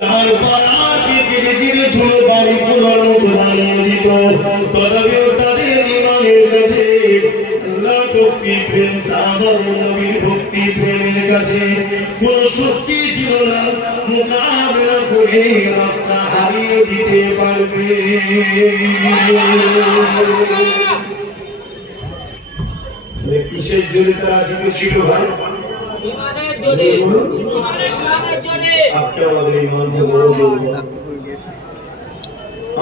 তারপর আগে ধীরে ধীরে ধুলো বাড়ি গুলোর মতো বানিয়ে দিত। তথাপিও তাদের ইমানের কাছে আল্লাহ ভক্তি প্রেম সাহাবায়ে নবীর ভক্তি প্রেমের কাছে কোন শক্তি ছিল না মোকাবেলা করে রক্ষা হারিয়ে দিতে পারবে। কিসের জন্য তারা জিতেছিল ভাই? আজকে আমাদের ইমানকে বড় করবো,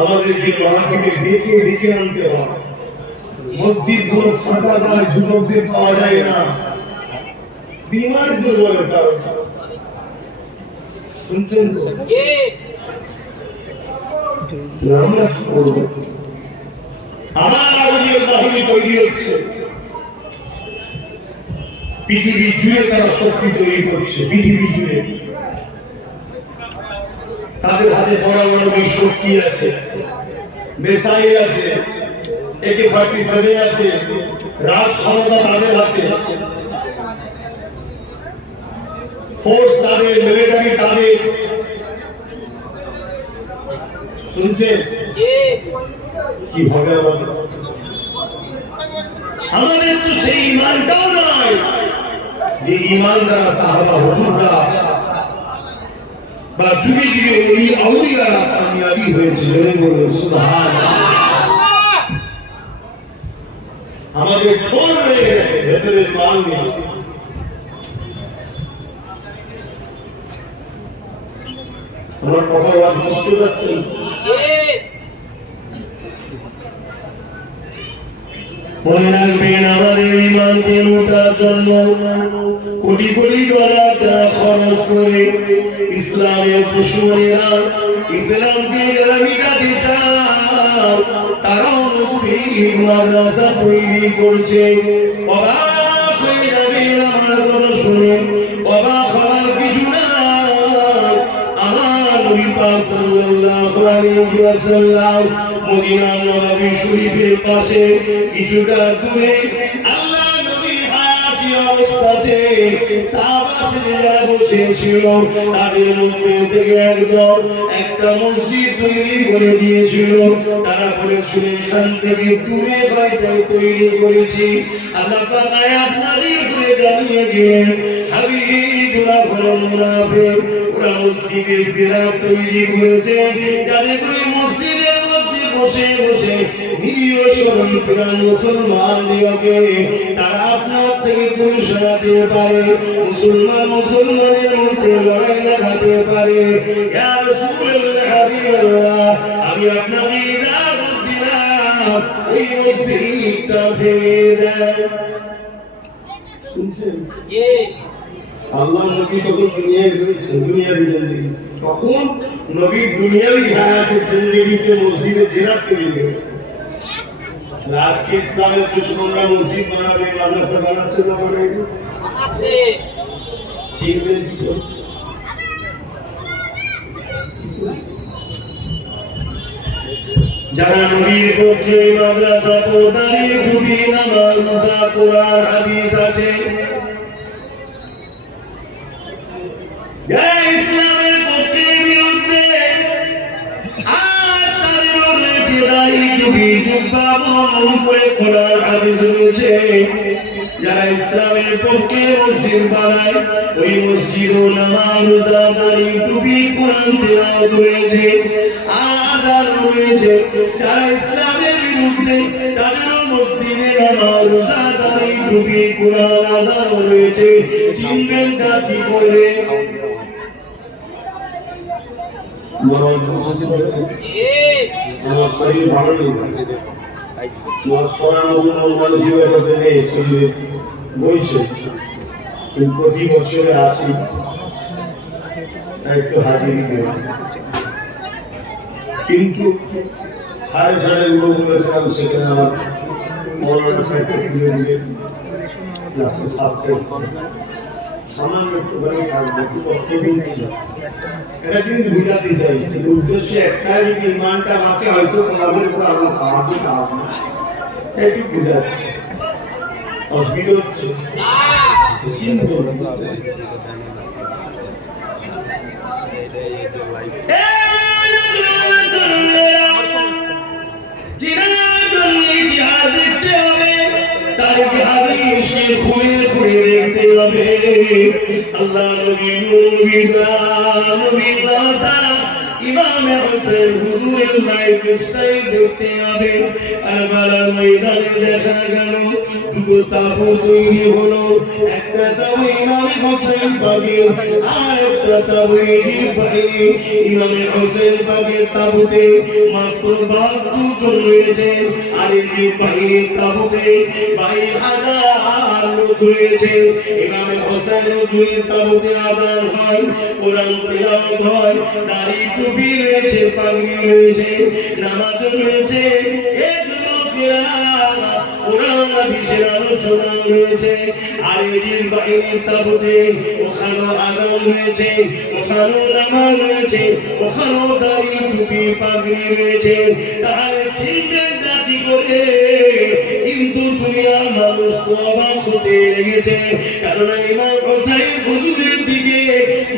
আমাদেরকে মাহফিলে ডেকে ডেকে আনতে হয়। মসজিদ গুলো ফাঁকা যায়, যুবকদের পাওয়া যায় না, বিমার দুর্বলের কারণ। শুনছেন তো? আমরা কি করবো? আমার আউলিয়ার বাহিনী তৈরি হচ্ছে, পৃথিবী জুড়ে তারা শক্তি তৈরি করছে, পৃথিবী জুড়ে তাদের হাতে পরমাণবিক শক্তি আছে, মিসাইল আছে, AK-47 আছে, রাজ ক্ষমতা তাদের হাতে, ফোর্স তাদের, মিলিটারি তাদের। শুনছেন কি হবে? আমাদের তো সেই ইমানটাও নয় যে ইমান দ্বারা সাহাবা হুজুররা বা যুগে যুগে ওলি আউলিয়ারা কামিয়াবি হয়েছে। জোরে বলুন সুবহানাল্লাহ। আমাদের ঠোল রয়ে গেছে, ভেতরের মাল নেই। আমার কথা বুঝতে পারছেন? মনে রাখবেন, আমাদের ইমানকে ওঠার জন্য কোটি কোটি ডলার খরচ করে ইসলামের দুশমনেরা ইসলামকে যারা মিটাতে চায় তারাও মসজিদ মাদ্রাসা তৈরি করছে। অবাক হয়ে যাবেন আমার কথা শুনে, অবাক হওয়ার কিছু না। আমার নবী পাক সাল্লাল্লাহু আলাইহি ওয়াসাল্লাম মদিনা নববী শরীফের পাশে কিছুটা দূরে আল্লাহ নবী হায়াতি অবস্থাতে সাহাবারা যারা বসেছিল তাদের মধ্যে থেকে একদম একটা মসজিদ তৈরি করে দিয়েছিল। তারা বলেছিল এখান থেকে দূরে হয়তো তৈরি করেছি। আল্লাহ পাক আয়াত নাযিল করে জানিয়ে দিলেন, হাবিবুরা হলো মুনাফিক, ওরা মসজিদে জিরাত তৈরি করেছে যাতে করে মসজিদের মধ্যে বসে বসে নিরীহ সরল প্রাণ মুসলমানদেরকে তারা আপনার থেকে দূরে সরাতে পারে, মুসলমানের মধ্যে লড়াই লাগাতে পারে। ইয়া রাসূলুল্লাহ, হাবিবাল্লাহ, আমি আপনাকে ইজাজত দিলাম ওই মসজিদটা ভেঙে দেন। শুনছেন? আল্লাহ নবী তখন দুনিয়ায় রয়েছে, দুনিয়াবি জিন্দেগি। তখন নবী দুনিয়াবি হায়াতের জিন্দেগিতে মসজিদে জিরাত তৈরি করেছে। আজকে ইসলামের দুশমনরা মসজিদ বানাবে, মাদ্রাসা বানাচ্ছে না, বানাচ্ছে। চিনবেন কি? যারা নবীর পক্ষে মাদ্রাসা পড়ারে ডুবি নামাজ রোজা কোরআন হাদিস আছে, যারা ইসলামের পক্ষে বিরুদ্ধে আর তাদের রয়েছে দাড়ি টুপি জুব্বা বহন করে কোরআন হাদিস রয়েছে, যারা ইসলামের পক্ষে মসজিদ বানায় ওই মসজিদও নামাজ রোজা দাড়ি টুপি কোরআন তেলাওয়াত রয়েছে, আযান রয়েছে। যারা ইসলামের বিরুদ্ধে তাদেরও মসজিদে নামাজ রোজা দাড়ি টুপি কোরআন আযান রয়েছে। চিনবেন তা কি করে? আমার শরীর ভালো নেই, বলছে প্রতি বছরে আসি একটু হাজিরি দেয়, কিন্তু 6:30 উড়ো বলেছিলাম, সেখানে আমার মৌলানা সাহেবকে তুলে দিয়ে সামান্য একটুখানি থাকবে, একটু কষ্ট দিয়েছিল। এটা কিন্তু বুঝাতে চাইছি, উদ্দেশ্য একটাই, যদি ইমানটা বাঁচে হয়তো তোমাদের উপর আল্লাহ সাহায্য পাওয়া যায়, একটু বুঝাচ্ছে। অসুবিধা হচ্ছে চিন্তা আল্লাহ নবীর নাসারা ইমাম হোসেন হুজুরের লাইফ স্টাইল দেখতে হবে। কারবালার ময়দানে দেখা গেল দুটো তাবু তৈরি হলো, একটা তাবু ইমাম হোসেন পাকের, আর একটা তাবু এজিদ বাহিনী। ইমাম হোসেন পাকের তাবুতে মাত্র 72 জন রয়েছে, আর এজিদ বাহিনীর তাবুতে 22,000 লোক রয়েছে। ইমাম হোসেন হুজুরের তাবুতে আযান হয়, কোরআন তেলাওয়াত হয়, দাড়ি টুপি রয়েছে, পাগড়ি রয়েছে, নামাজ রয়েছে, কোরআন হাদিসের আলোচনা রয়েছে। আর এজিদ বাহিনীর তাবুতে ওখানেও আযান রয়েছে, ওখানেও নামাজ রয়েছে, ওখানেও দাড়ি টুপি পাগড়ি রয়েছে। তাহলে চিনবেন জাতি করে, কিন্তু দুনিয়ার মানুষ তো অবাক হতে লেগেছে, কারণ ইমাম হোসেন হুজুরের দিকে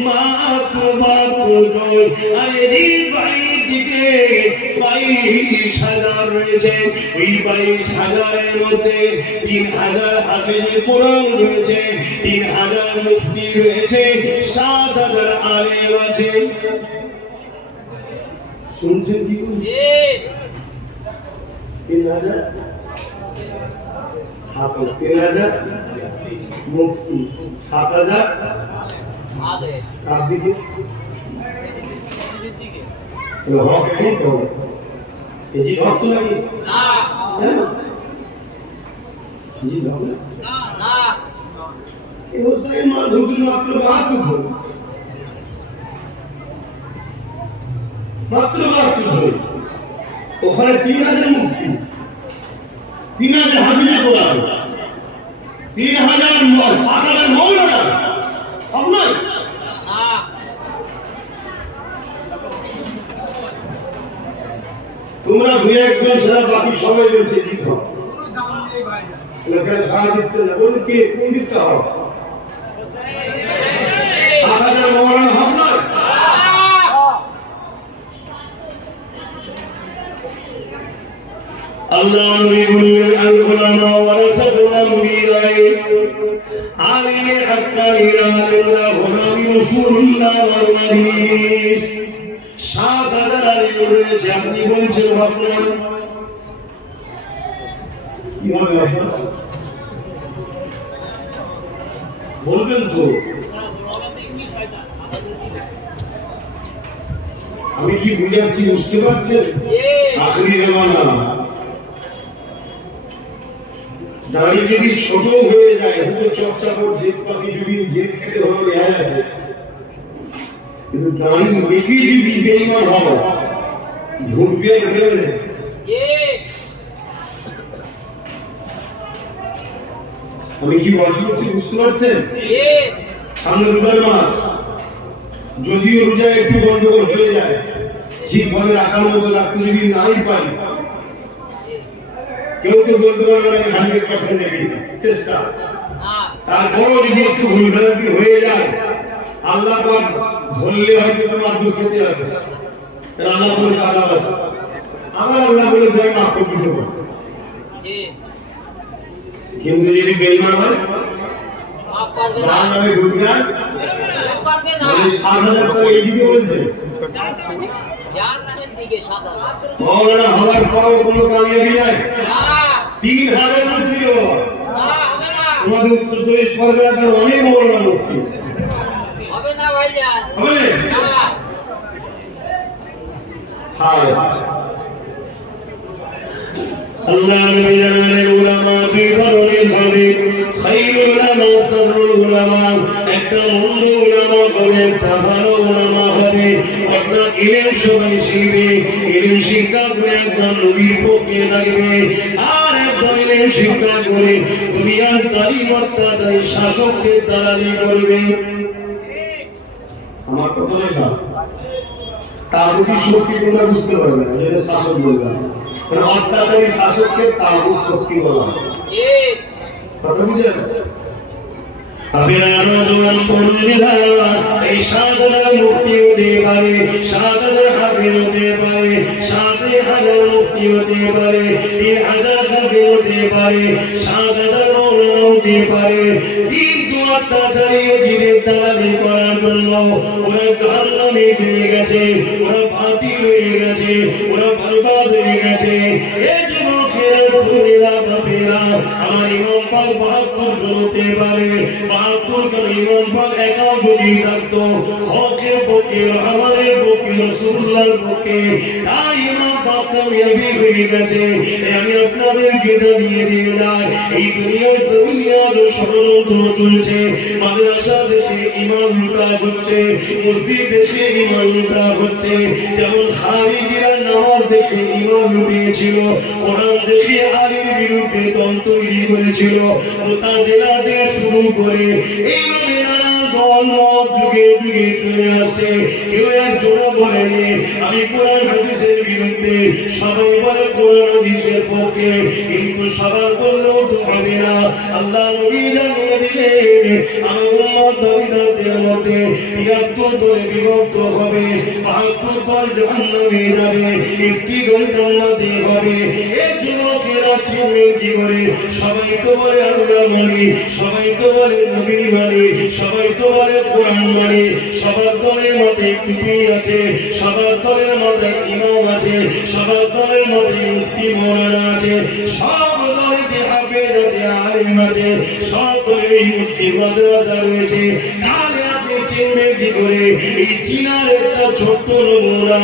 মাত্র 72 জন, আর এজিদ বাহিনীর দিকে 22,000 রয়েছে। ওই 22,000-এর মধ্যে 3,000 হাফেজে কোরআন রয়েছে, 3,000 মুফতি রয়েছে, 7,000 আলেম আছে। শুনছেন কি? 3,000 হাফেজ, 3,000 মুফতি, 7,000 আলেম। কার দিকে? হক নেই তো, এজিদ হক তো নাকি? না, এজিদ হক না। হোসেন হুজুর মাত্র 72 জন, মাত্র 72 জন। ওখানে 3,000 মুফতি, 3,000 হাফেজে কোরআন, 3,000 7,000 মাওলানা। সব নয়, তোমরা 2-1 জন ছাড়া বাকি সবাই বলছে জিত হোক। সারা দিচ্ছে না, বলুন কে কোন দিকটা হোক? 7,000 মাওলানা হক নয়। আল্লাহ নবী বললেন, আল উলামা ওয়ারাসাতুল আমবিয়া, আলিমে হাক্কানিরা আলিমরা হলো রাসূলুল্লাহ ওয়াল নবী। 7,000 আলিম রয়েছে, আপনি বলছেন হক নয়, কিভাবে বলবেন? তো আমি কি বুঝাচ্ছি বুঝতে পারছেন? আখরি জামানা, দাড়ি যদি ছোট হয়ে যায়, দুটো চর্চা করছে, কিছুদিন জেল খেতে হলো, রেহাই আছে। কিন্তু দাড়ি মেকে যদি বেঈমান হয়, ঢুকবে ভেবে। আমি কি বলছি বুঝতে পারছেন? সামনে রোজার মাস, যদিও রোজা একটু গন্ডগোল হয়ে যায়, ঠিকভাবে রাখার মতো রাখতে যদি নাই পারি, কেউ তো বলতে পারবে না 100% নেগেটিভ চেষ্টা। তারপরও যদি একটু ভুলভ্রান্তি হয়ে যায়, আল্লাহ পাক ধরলে হয়তো তোমার দূর খেতে হবে। আল্লাহ বলে আদাব আছে, আমার আল্লাহ বলেছে আমি মাফ করে দিতে পারি। কিন্তু যদি বেঈমান হয়, তার নামে ঢুকবে না, 7,000 টাকা এইদিকে বলছে। মাওলানা হওয়ার পরও কোনো কামিয়াবি নাই। 3,000 মুফতি হলো, তোমাদের উত্তর 24 পরগনা তার অনেক মাওলানা মুফতি হবে না ভাইজান, হবে না। হায় আল্লাহ নবী জানালেন, উলামা দুই ধরনের হবে, খায়রুল উলামা, শাররুল উলামা। একটা মন্দ উলামা হবে, একটা ভালো উলামা হবে। একটা ইলম সবাই শিখবে, ইলম শিক্ষা করে একটা নবীর পক্ষে থাকবে, আর একটা ইলম শিক্ষা করে দুনিয়ার জালিম অত্যাচারী শাসকদের দালালি করবে। আমার কথা না, তাগুতি শক্তি তোমরা বুঝতে পারবে না, যেটা শাসক বলবে, মানে অত্যাচারী শাসককে তাগুত শক্তি বলা হয়। কথা বুঝে আসছে? এই 7,000 মুক্তি হতে পারে, 7,000 সাপে হতে পারে, 7,000 মুক্তি হতে পারে, 3,000 সাপে হতে পারে, 7,000 মৌলানা হতে পারে, কিন্তু অত্যাচারী জিনের দালালি করার জন্য ওরা জাহান্নামে হয়ে গেছে, ওরা বাতিল হয়ে গেছে, ওরা বরবাদ হয়ে গেছে। এই যুবকেরা তরুণেরা বাপেরা, আমার ইমাম পাক 72 জন হতে পারে, 72 জন ইমাম পাক একা যদি থাকতো হকের পক্ষে, রহমানের পক্ষে, রাসূলুল্লাহর পক্ষে, তাই ইমাম পাক কামিয়াবি হয়ে গেছে। আমি আপনাদেরকে জানিয়ে দিয়ে যাই, এই দুনিয়ার জমিনে আরো ষড়যন্ত্র চলছে, মাদ্রাসা দেশে ইমান লুটা হচ্ছে, মসজিদ দেশে ইমান লুটা হচ্ছে, যেমন খারিজিরা নামাজ দেখে ইমান লুটিয়েছিল, কোরআন দেখে আলীর বিরুদ্ধে দল তৈরি করেছিল, মুতাজিলা থেকে শুরু করে এইভাবে নানা দল মত যুগে যুগে চলে আসছে। কেউ একজনও বলেনি আমি কোরআন হাদিসের বিরুদ্ধে, সবাই বলে কোরআন হাদিসের পক্ষে, কিন্তু সবার বললেও তো হবে না। আল্লাহ নবী জানিয়ে দিলেন আমার উম্মত দাবিদারদের মধ্যে ৭৩ দলে বিভক্ত হবে, ৭২ দল জাহান্নামে যাবে, একটি দল জান্নাতে হবে। এই যুবকেরা চিনবে কি করে? সবাই তো বলে আল্লাহ মানি, সবাই তো বলে নবী মানি, সবাই তো বলে কোরআন মানি, সবার দলের মধ্যে টুপি আছে, সবার দলের মধ্যে ইমাম আছে, সবার দলের মধ্যে মুফতি মৌলানা আছে, সব দলেতে হাফেজ আছে, আলেম আছে, সব দলেরই মসজিদ মাদ্রাসা রয়েছে। তাহলে আপনি চিনবেন কি করে? এই চিনার একটা ছোট্ট নমুনা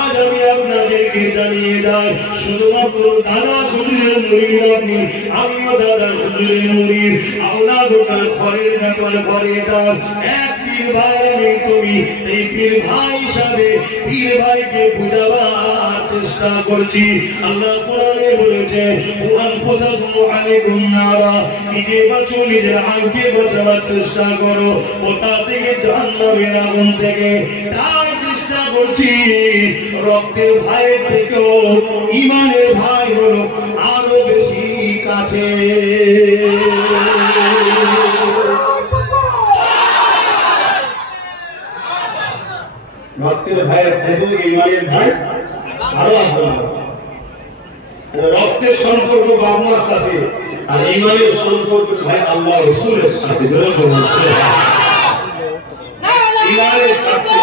আজ আমি আপনাদেরকে জানিয়ে যাই। শুধুমাত্র দাদা হুজুরের মুরিদ আপনি, আমিও দাদা হুজুরের মুরিদ। আল্লাহ গোটার ঘরের ব্যাপার ঘরে এটা এক পীর ভাই আমি তুমি, এই পীর ভাই হিসাবে পীর ভাইকে বুঝাবার চেষ্টা করছি। আল্লাহ কোরআনে বলেছে কুরআন ফুসাকুম আলাইকুম নারা, নিজে বাঁচো, নিজের আগে বাঁচাবার চেষ্টা করো ওটা থেকে জাহান্নামের আগুন থেকে। তাই চেষ্টা করছি রক্তের ভাইয়ের থেকেও ইমানের ভাই হলো আরো বেশি কাছে। রক্তের ভাইয়ের থেকেও ইমানের ভাই আরো ভালো। রক্তের সম্পর্ক বাবা মার সাথে, আর ইমানের সম্পর্ক ভাই আল্লাহ রাসূলের সাথে। ইমানের সাথে,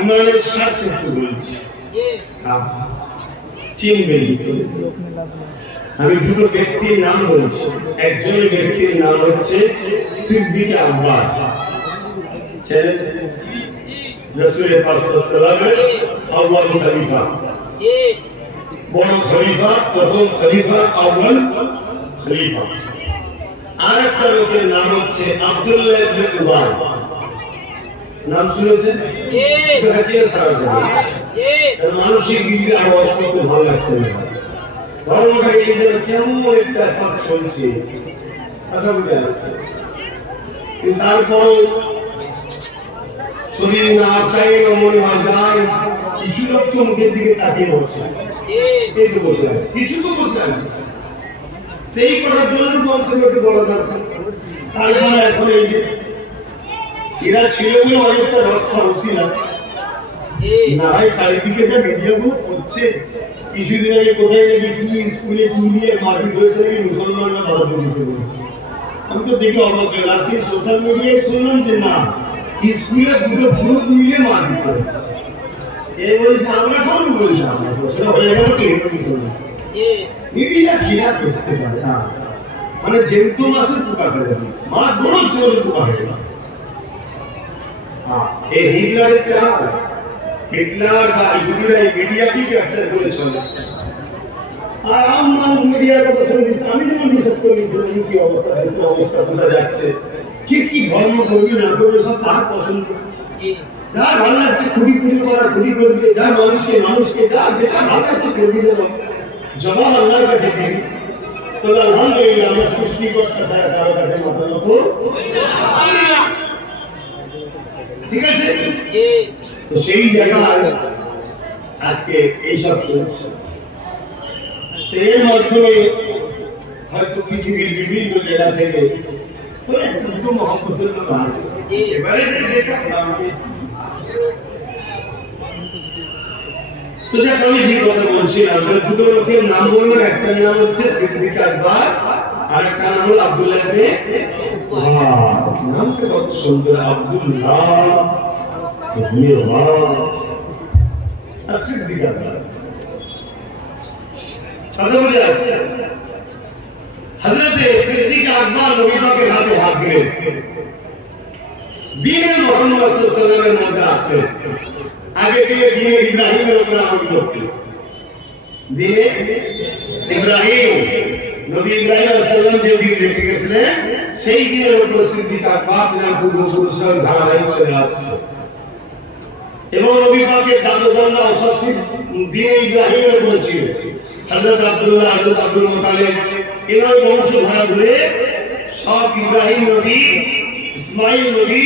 ইমানের সাথে একটু বলছি, চিনবেন কি করে? আমি দুটো ব্যক্তির নাম বলছি। একজন ব্যক্তির নাম হচ্ছে সিদ্দিক আকবর, ছেলে রাসূল পাক সাল্লাল্লাহু আলাইহি আউয়াল খলিফা, বড় খলিফা, প্রথম খলিফা, আউয়াল খলিফা। আরেকটা লোকের নাম হচ্ছে আব্দুল্লাহ ইবনে উবাই, নাম শুনেছেন? মানসিক দিকে আরো অসুস্থ ভালো লাগছে না, ধর্মটাকে এই জন্য কেমন একটা সব চলছে, কথা বুঝে আসছে। কিন্তু তারপরও শরীর না চাইলে মনে হয় যায়, কিছু লোক তো মুখের দিকে তাকিয়ে বসে, এই তো বসে আছে, কিছু তো বসে আছে, সেই করার জন্য বলছে একটু বড় দরকার। তারপরে এখন এই যে এরা ছিল বলে অনেকটা রক্ষা বসি না, না হয় চারিদিকে যে মিডিয়াগুলো করছে, কিছুদিন আগে কোথায় নাকি কি স্কুলে কি নিয়ে মারপিট হয়েছে নাকি মুসলমানরা বাধা দিতে বলছে। আমি তো দেখে অবাক হয়ে লাস্টে সোশ্যাল মিডিয়ায় শুনলাম যে না, স্কুলে দুটো গ্রুপ মিলে মারপিট করেছে। এ বলছে আমরা কোন বলছে, আমরা সেটা হয়ে গেল কি মিডিয়া ঘিরা করতে পারে না, মানে যেহেতু মাছের পোকা ফেলে দিচ্ছে, মাছ বড় জোরে পোকা ফেলে দিচ্ছে। এই হিটলারের চাপ, হিটলার বা ইহুদিরা এই মিডিয়াকেই ক্যাপচার করে চলে। আর আমার মিডিয়ার কথা শুনে আমি যেমন বিশ্বাস করি কি অবস্থা, দেশের অবস্থা বোঝা যাচ্ছে, কে কি ধর্ম করবে না করবে সব তার পছন্দ। যার ভালো লাগছে খুঁটি পুজো করার খুঁটি করবে, যার মানুষকে মানুষকে, যার যেটা ভালো লাগছে করে দিলে জবাব আল্লাহর কাছে দিবি। তবে আলহামদুলিল্লাহ আমরা সৃষ্টিকর্তা ছাড়া কারো কাছে মাথা নত, ঠিক আছে? তো সেই জায়গায় আজকে এইসব চলছে। এর মাধ্যমে হয়তো পৃথিবীর বিভিন্ন জায়গা থেকে একটা দুটো মহব্বতের লোক আছে। এবারে তো যাক আমি যে কথা বলছিলাম দুটো লোকের নাম বললাম, একটা নাম হচ্ছে সিদ্দিক আকবর আর একটা নাম হলো আব্দুল্লাহ ইবনে ওয়াহব। নামটা কত সুন্দর, আব্দুল্লাহ ইবনে ওয়াহব আর সিদ্দিক আকবর। কথা বুঝে আসছে? হযরতে সিদ্দিক আকবর নবী পাকের হাতে হাত দিলেন, দ্বীনে মুহাম্মদ সাল্লাল্লাহু আলাইহি ওয়াসাল্লামের মধ্যে আসলেন। আগে থেকে দ্বীনে ইব্রাহিমের উপর আমল করতেন। দ্বীনে ইব্রাহিম, নবী ইব্রাহিম আলাইহিস সালাম যে দ্বীন রেখে গেছিলেন সেই দ্বীনের উপর সিদ্দিক আকবর তার পূর্বপুরুষরা ধারাবাহিক চলে আসছে। এবং নবী পাকের দাদু-দাদা সব দ্বীনে ইব্রাহিমের উপর ছিল। হযরত আব্দুল্লাহ, হযরত আব্দুল মুত্তালিব এরা বংশধারা ধরে সব ইব্রাহিম নবী, ইসমাইল নবী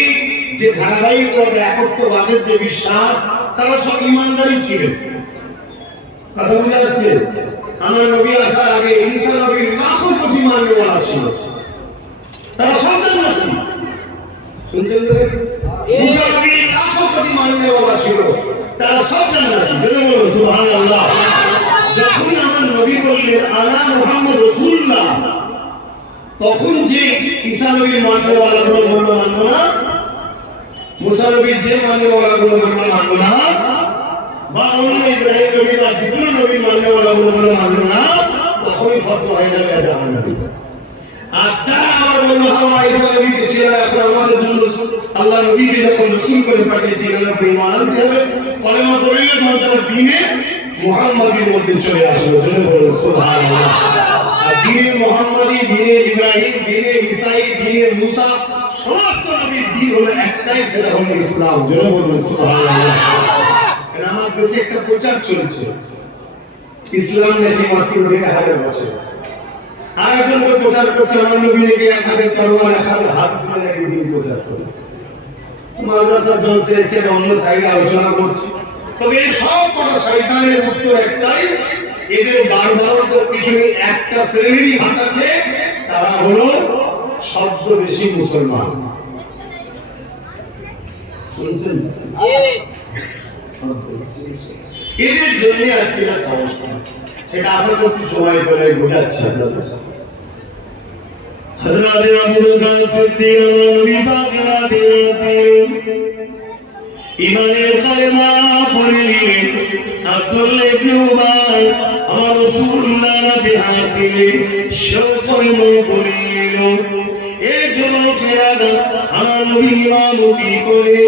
যে ধারাবাহিকভাবে একত্ববাদের যে বিশ্বাস, তারা সব ইমানদারই ছিলেন। কথা বুঝে আসছে? আমার নবী আসার আগে ঈসা নবীর লাখো কোটি মাননেওয়ালা ছিল, তারা সব জান্নাতি। শুনছেন তো? ঈসা নবীর লাখো কোটি মাননেওয়ালা ছিল, তারা সব জান্নাতি। বলুন সুবহানাল্লাহ। যখন আমার নবী বললেন আনা মুহাম্মদ রাসূলুল্লাহ, তখন যে ঈসা নবীর মাননেওয়ালা গুলো বলল মানব না, মুসা নবীর যে মাননেওয়ালা গুলো বলল মানব না, বা অন্য ইব্রাহিম নবী বা জিবরিল নবীর মাননেওয়ালা গুলো বলল মানব না, তখনই ফতোয়া হয়ে যাবে জাহান্নামী। আর তারা আবার বলল হ্যাঁ ঈসা নবীকে ছিল, এখন আমাদের জন্য আল্লাহ নবীকে যখন রাসূল করে পাঠিয়েছিলেন আপনি ঈমান আনতে হবে, কলেমা পড়লে তখন তারা দ্বীনে মুহাম্মাদীর মধ্যে চলে আসলো। জোরে বলুন সুবহানাল্লাহ। আর দ্বীনে মুহাম্মাদী, দ্বীনে ইব্রাহিম, দ্বীনে ঈসাই, দ্বীনে মুসা, সমস্ত নবীর দ্বীন হলো একটাই, সেটা হলো ইসলাম। জোরে বলুন সুবহানাল্লাহ। কারণ আমার দেশে একটা প্রচার চলছে ইসলাম নাকি মাত্র ১,৫০০ বছর। আর একজনকে প্রচার করছে আমার নবী নাকি ১,০০০ তরবার ১,০০০ হাদিস নাকি দিন প্রচার করে। মাদ্রাসার জলসে এসছে, অন্য সাইডে আলোচনা করছি। তবে এই সব কটা শয়তানের উত্তর একটাই, এদের বারবারতার পিছনে একটা শ্রেণীরই হাত আছে, তারা হলো ছদ্মবেশী মুসলমান। শুনছেন? এদের জন্য আজকে যা সমস্যা, সেটা আশা করছি সময় পেলে বোঝাচ্ছি আপনাদের। হযরত আবু বকর সিদ্দিক নবী পাকের হাতে ইমানের কালেমা পড়ে নিলেন। আব্দুল্লাহ ইবনে উবাই আমার রাসূলুল্লাহ হাতে হাত দিলে সেও কলেমা পড়ে নিল। এই যুবকেরা আমার নবী ইমামতি করে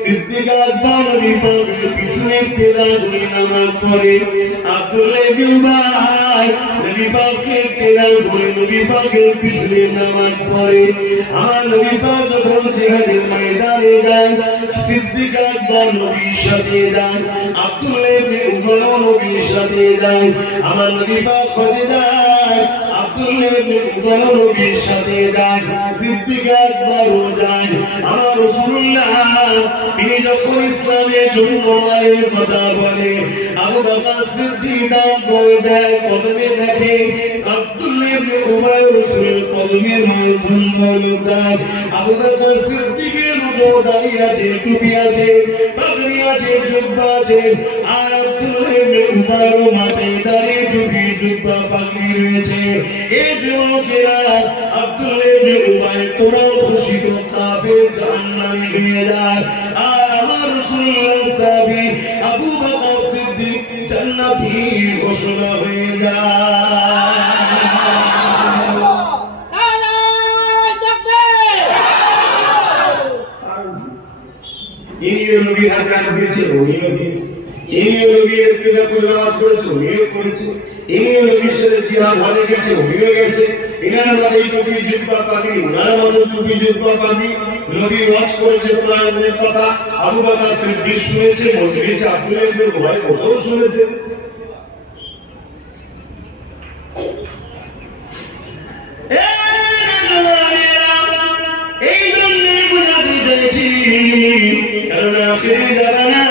সিদ্দিক আকবর নবী পাকের পিছনে তেলা করে নামাজ পড়ে। আব্দুল্লাহ ইবনে উবাই নবী পাকের তেলা করে নবী পাকের পিছনে নামাজ পড়ে। আমার নবী পাক যখন জিহাদের ময়দানে যায়, সিদ্দিক আকবর নবীর সাথে যায়, আব্দুল্লাহ ইবনে উবাই নবীর সাথে যায়। আমার নবী পাক হজে যায়, আব্দুল্লাহ ইবনে উবাই নবীর সাথে যায়, সিদ্দিক আকবরও যায়। আমার রাসূলুল্লাহ তিনি যখন ইসলামের জন্য মায়ের কথা বলে, আবু বকর সিদ্দিক দাঁত ধরে দেয়, কদমে দেখে আব্দুল্লাহ ইবনে উবাই রাসূলের কদমের মাধ্যম ধরে দেয়। আবু বকর সিদ্দিকের উপর দাঁড়িয়ে আছে, টুপি আছে, পাগড়ি আছে, জুব্বা আছে। আর আব্দুল্লাহ ইবনে উবাইর মাথায় দাঁড়িয়ে টুপি, জুব্বা, পাগড়ি রয়েছে। এই যুবকেরা আব্দুল্লাহ ইবনে উবাই তোরাও খুশি তো কাফের জাহান্নামী হয়ে যায়। আর আমার রাসূলুল্লাহ সাহাবী আবু বকর সিদ্দিক জান্নাতি ঘোষণা হয়ে যায়। ইনিও নবীর হাতে হাত দিয়েছে, উনিও দিয়েছে। ইনিও নবীর ইত্তেদা করে নামাজ পড়েছে, উনিও করেছে। ইনিও নবীর সাথে জিহাদ হয়ে গেছে, উনিও গেছে। ইনার মাথায় টুপি, জুব্বা, পাগড়ি, উনার মাথায় টুপি, জুব্বা, পাগড়ি। নবী ওয়াজ করেছে কোরআনের কথা, আবু বকর সিদ্দিক শুনেছে, মজলিসে আব্দুল্লাহ ইবনে উবাই বসেও শুনেছে। এই জন্যই বুঝাতে চাইছি, কারণ আখিরে জামানা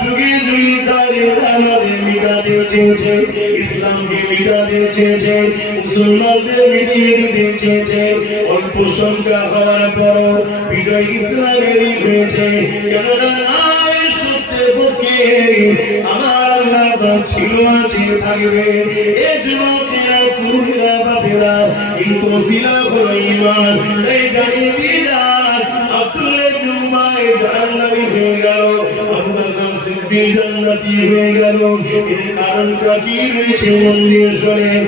যুগে যুগে জালিমরা আমাদের মিটাতে চেয়েছে, ইসলামকে মিটাতে চেয়েছে, মুসলমানদের মিটিয়ে দিতে চেয়েছে। অল্প সংখ্যা হওয়ার পরও বিজয় ইসলামেরই হয়েছে। কেননা নাই সত্যের পক্ষে আমার আপনার ছিল আছে থাকবে। এ যুবকেরা তরুণেরা বাপেরা এই তো শিলা হলো ঈমান। তাই জানিয়ে দিয়ে যান আব্দুল্লাহ ইবনে উবাই জাহান্নামী হয়ে গেল, আবু বকর সিদ্দিক জান্নাতি হয়ে গেল। এর কারণটা কি রয়েছে মন দিয়ে শোনেন।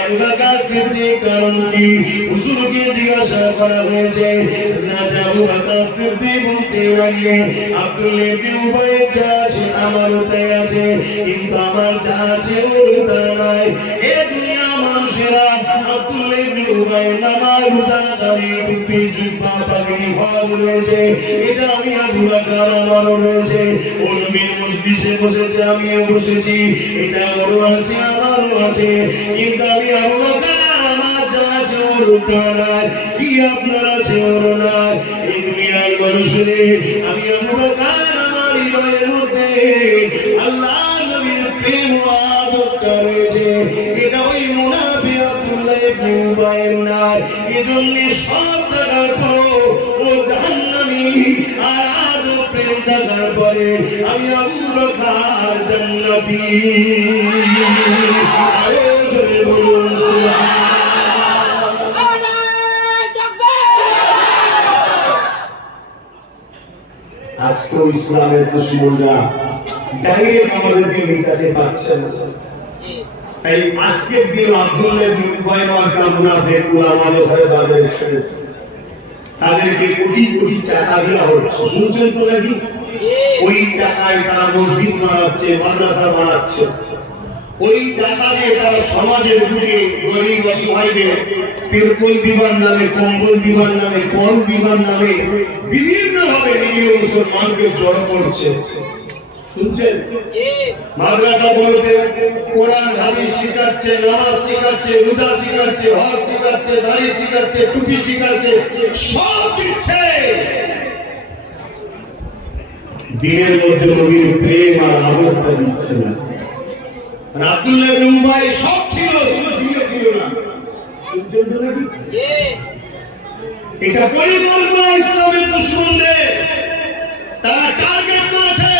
আবু বকর সিদ্দিক কারণ কি হুজুরকে জিজ্ঞাসা করা হয়েছে। হযরত আবু বকর সিদ্দিক বলতে লাগলেন আব্দুল্লাহ ইবনে উবাই যা আছে আমারও তাই আছে, কিন্তু আমার যা আছে ওর তা নাই। এ দুনিয়া মানুষেরা আব্দুল্লাহ ইবনে উবাই নামাজ রোজা দাড়ি টুপি জুব্বা পাগড়ি হজ রয়েছে, এটা আমি আবু বকর আমারও রয়েছে। ও নবীর মজলিসে বসেছে আমিও বসেছি, এটা ওরও আছে আমারও আছে, কিন্তু আমি আবু বকর আমার যা আছে ওর তা নাই। কি আপনার আছে ওর নাই। এই দুনিয়ার মানুষেরে আমি আবু বকর আমার হৃদয়ের মধ্যে আল্লাহ নবীর প্রেম ও আদরটা রয়েছে, এটা ওই মুনাফিক আব্দুল্লাহ ইবনে উবাইয়ের নাই। এজন্য সব থাকার পর ও জাহান্নামী, আর আজও প্রেম থাকার পরে আমি আবু বকর জান্নাতি। আরো জোরে বলুন সুবহানাল্লাহ। আজকেও ইসলামের দুশমনরা ডাইরেক্ট আমাদেরকে মিটাতে পারছে না। তাই আজকের দিন আব্দুল্লাহ ইবনে উবাই মার্কা মুনাফিক উলামাদের ঘরে বাজারে ছেড়েছে, তাদেরকে কোটি কোটি টাকা দেওয়া হচ্ছে। শুনছেন তো নাকি? ওই টাকায় তারা মসজিদ বানাচ্ছে, মাদ্রাসা বানাচ্ছে। ওই টাকা দিয়ে তারা সমাজের বুকে গরিব অসহায়দের তিরপল দিবার নামে, কম্বল দিবার নামে, কল দিবার নামে বিভিন্ন ভাবে নিরীহ মুসলমানকে জড়ো করছে। শুনছেন? মাদ্রাসাগুলোতে কোরআন হাদিস শিখাচ্ছে, নামাজ শিখাচ্ছে, রোজা শিখাচ্ছে, হজ শিখাচ্ছে, দাড়ি শিখাচ্ছে, টুপি শিখাচ্ছে, সব দিচ্ছে। দিনের মধ্যে নবীর প্রেম আর আদরটা দিচ্ছে না। আব্দুল্লাহ ইবনে উবাই সব ছিল, শুধু দিয়েছিল না। শুনছেন তো নাকি? এটা পরিকল্পনা ইসলামের দুশমনদের। তারা টার্গেট করেছে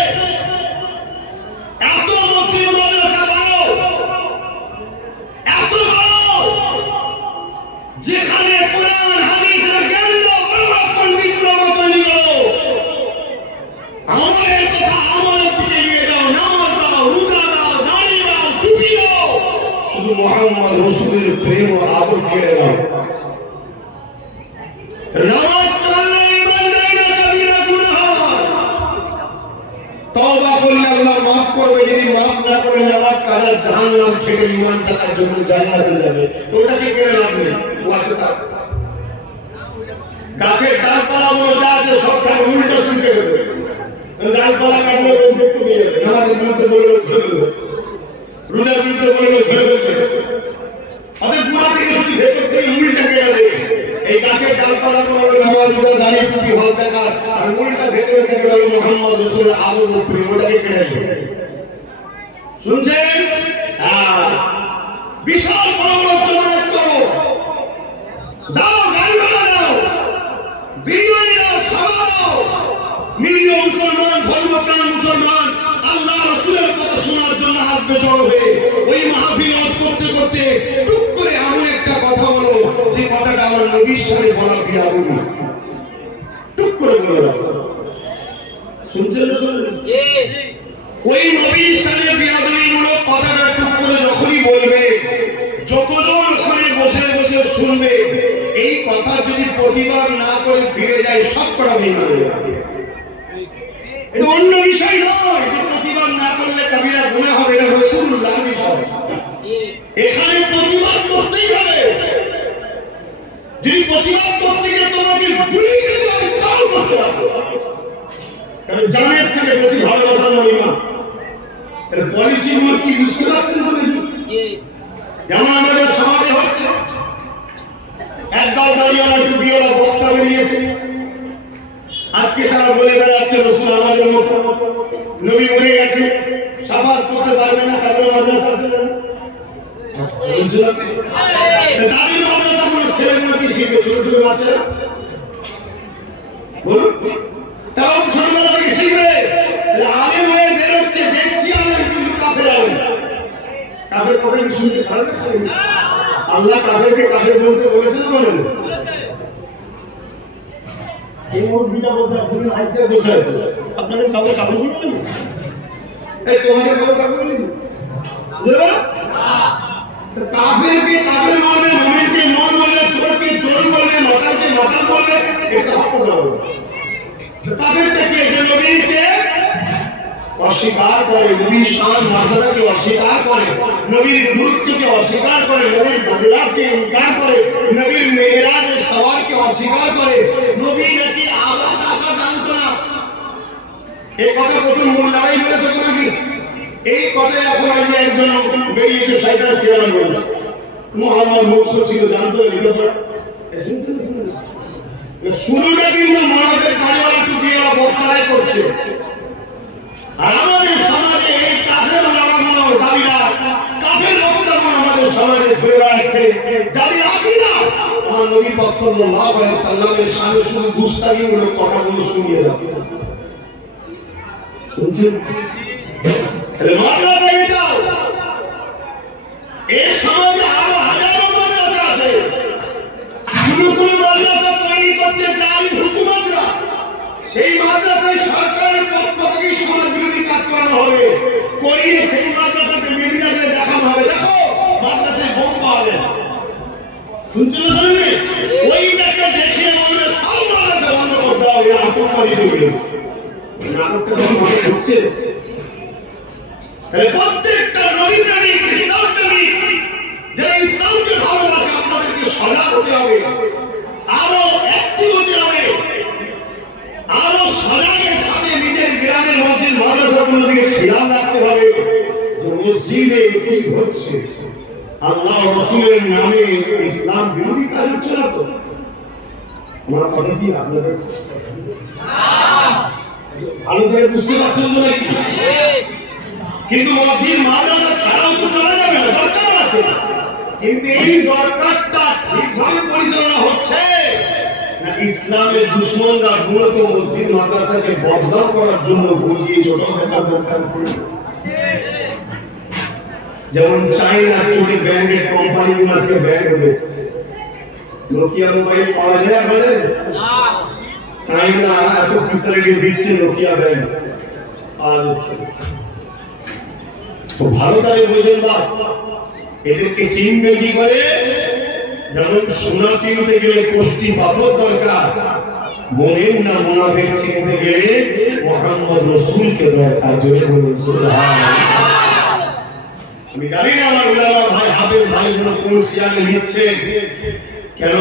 এত মুসলিম মাদ্রাসা বানাও, এত বানাও যেখানে কোরআন হাদিসের জ্ঞান পণ্ডিতরা তৈরি করো, আমাদের কথা আমাদের দিকে নিয়ে যাও, নামাজ দাও, রোজা দাও, দাড়ি দাও, টুপি দাও, শুধু মুহাম্মদ রাসূলের প্রেম ও আদর কেড়ে দাও। নামাজ পড়লে ঈমান দেয় না, কবিরা গুনাহ হয়। তওবা করলে আল্লাহ মাফ করবে, যদি মাফ না করে নামাজ কাজা জাহান্নাম থেকে ঈমান টাকার জন্য জান্নাতে যাবে। ওটাকে কেড়ে লাগবে ওয়াছে তা গাছের ডালপালাগুলো যা আছে সবটা উল্টো শুনতে হবে। ডালপালা কাটলে দেখতে পেয়ে যাবে, নামাজের বিরুদ্ধে বললে ধরে দেবে, রোজার বিরুদ্ধে বললে ধরে দেবে। আমাদের পুরা থেকে শুধু ভেতর থেকে উল্টা কেটে দেবে। এই গাছের ডালপালাগুলো নামাজ রোজা দাড়ি টুপি হজ জাকাত, আর উল্টা ভেতরে থেকে রইল মুহাম্মদ রাসূলের আদর ও প্রেম, ওটাকে কেটে দেবে। শুনছেন? বিশাল পরিবর্তন দাও, গাড়ি ভাড়া দাও, বিরিয়ানি দাও, খাবার দাও। নিরীহ মুসলমান, ধর্মপ্রাণ মুসলমান আল্লাহ রাসূলের কথা শোনার জন্য আসবে জড়ো হয়ে। ওই মাহফিল ওয়াজ করতে করতে টুক করে এমন একটা কথা বলো যে কথাটা আমার নবীর সামনে বলা বিয়াদবি, টুক করে বলো। শুনছেন না? শুনছেন? ওই নবীর সামনে বিয়াদবিমূলক কথাটা টুক করে যখনই বলবে, যতজন ওখানে বসে বসে শুনবে, এই কথা যদি প্রতিবাদ না করে ফিরে যায়, সব কটা বেইমান হয়ে যাবে। এটা অন্য বিষয় নয় যে প্রতিবাদ না করলে কবিরা গুনাহ হবে, এটা রাসূলুল্লাহর বিষয়। এখানে প্রতিবাদ করতেই হবে। যদি প্রতিবাদ করতে গিয়ে তোমাকে গুলি খেতে হয়, তাও করতে হবে। কারণ জানের থেকে বেশি ভালোবাসা নয় ঈমান। এর পলিসি গুলো কি বুঝতে পারছেন তো নাকি? যেমন আমাদের সমাজে হচ্ছে, একদল দাঁড়িয়ে টুপিওয়ালা বক্তা বেরিয়েছে, আজকে তারা বলে বেড়াচ্ছে রাসূল আমাদের মতো, নবী মরে গেছে, শাফাত করতে পারবে না, তারপরে মাদ্রাসা চলে না। তাদের মাদ্রাসাগুলো ছেলেগুলো কি শিখবে? ছোট ছোট বাচ্চারা বলুন, তারা ছোটবেলা থেকে শিখবে। আলেম হয়ে বেরোচ্ছে, দেখছি আলেম কিন্তু কাফের আলেম। কি শুনতে খারাপ লাগছে? আল্লাহ কাফেরকে কাফের বলতে বলেছে না বলেন? এই মুরগিটা বলতে আপনি আইসে বসে আছে, আপনাদের কাউকে কাফের বলবেন? এই তোমাদের কাউকে কাফের বলবেন? বুঝলে? কাফেরকে কাফের বলবে, মুমিনকে মুমিন বলবে, চোরকে চোর বলবে, মাতালকে মাতাল বলবে, এটা হক কথা বলবে। কাফেরটা কে? যে নবীকে অস্বীকার করে, নবীর শান মর্যাদাকে অস্বীকার করে, নবীর গুরুত্বকে অস্বীকার করে, নবীর বদলাকে ইনকার করে, নবীর মেরাজের সওয়ালকে অস্বীকার করে, নবী নাকি আলাদা আশা জানতো না। এই কথা প্রথম মূল লড়াই হয়েছে নাকি? এই কথায় এখন আজকে একজন বেরিয়েছে শয়তান সিরামান বলছে মুহাম্মদ মুক্ত ছিল, জানতো না এটা পর শুরুটা কিন্তু মুনাফিক দাড়িওয়ালা টুপিওয়ালা বক্তারাই করছে। আর আমাদের সমাজে এই কাফের ওলামাগুলো দাবিদার, কাফের বক্তাগুলো আমাদের সমাজে ঘুরে বেড়াচ্ছে, যাদের আকীদা আমার নবী পাক সাল্লাল্লাহু আলাইহি সাল্লামের শানে শুধু গুস্তাখিমূলক কথাগুলো শুনিয়ে যাবে। শুনছেন? তাহলে মাদ্রাসা এটাও, এই সমাজে আরো হাজারো মাদ্রাসা আছে। কোনো মাদ্রাসা তৈরি করছে জালিম হুকুমতরা, সেই মাদ্রাসায় সরকারের পক্ষ থেকে সমাজ বিরোধী কাজ করানো হবে, করিয়ে সেই মাদ্রাসাকে মিডিয়াতে দেখানো হবে, দেখো মাদ্রাসায় বোম পাওয়া যায়। শুনছিল শুনলে ওইটাকে দেখিয়ে বলবে সব মাদ্রাসা বন্ধ করতে হবে, আতঙ্কবাদী তৈরি নাটকটা যখন মানুষ হচ্ছে। প্রত্যেকটা নবী প্রেমিক, ইসলাম প্রেমিক যারা ইসলামকে ভালোবাসে, আপনাদেরকে সজাগ হতে হবে, আরো অ্যাক্টিভ হতে হবে, আরো সজাগের সাথে নিজের গ্রামের মসজিদ মাদ্রাসাগুলোর দিকে খেয়াল রাখতে হবে যে মসজিদে কি হচ্ছে, আল্লাহ রাসূলের নামে ইসলাম বিরোধী কাজ হচ্ছে না তো? আমার কথা কি আপনাদের ভালো করে বুঝতে পারছেন তো নাকি? কিন্তু মসজিদ মাদ্রাসা ছাড়াও তো চলা যাবে না, দরকার আছে। কিন্তু এই দরকারটা ঠিকভাবে পরিচালনা হচ্ছে না ইসলামের দুশমনরা মূলত মসজিদ মাদ্রাসাকে বদনাম করার জন্য বুঝিয়ে জোটাও দেখার দরকার আছে। যেমন চাইনা চোখে ব্র্যান্ডেড কোম্পানিগুলো আজকে ব্র্যান্ড হচ্ছে, নোকিয়া মোবাইল পাওয়া যায় আপনাদের? চাইনা এত ফ্যাসিলিটি দিচ্ছে, নোকিয়া ব্র্যান্ড পাওয়া যাচ্ছে। তো ভালো করে বোঝেন বা এদেরকে চিনতে কি করে? যেমন সোনা চিনতে গেলে কোষ্টি পাথর দরকার, মুমিন না মুনাফিক চিনতে গেলে মুহাম্মদ রাসূলকে দরকার। জোরে বলুন সুবহানাল্লাহ। আমি জানি না আমার উলামা ভাই, হাফেজ ভাইগুলো কোন খেয়ালে নিচ্ছে, কেন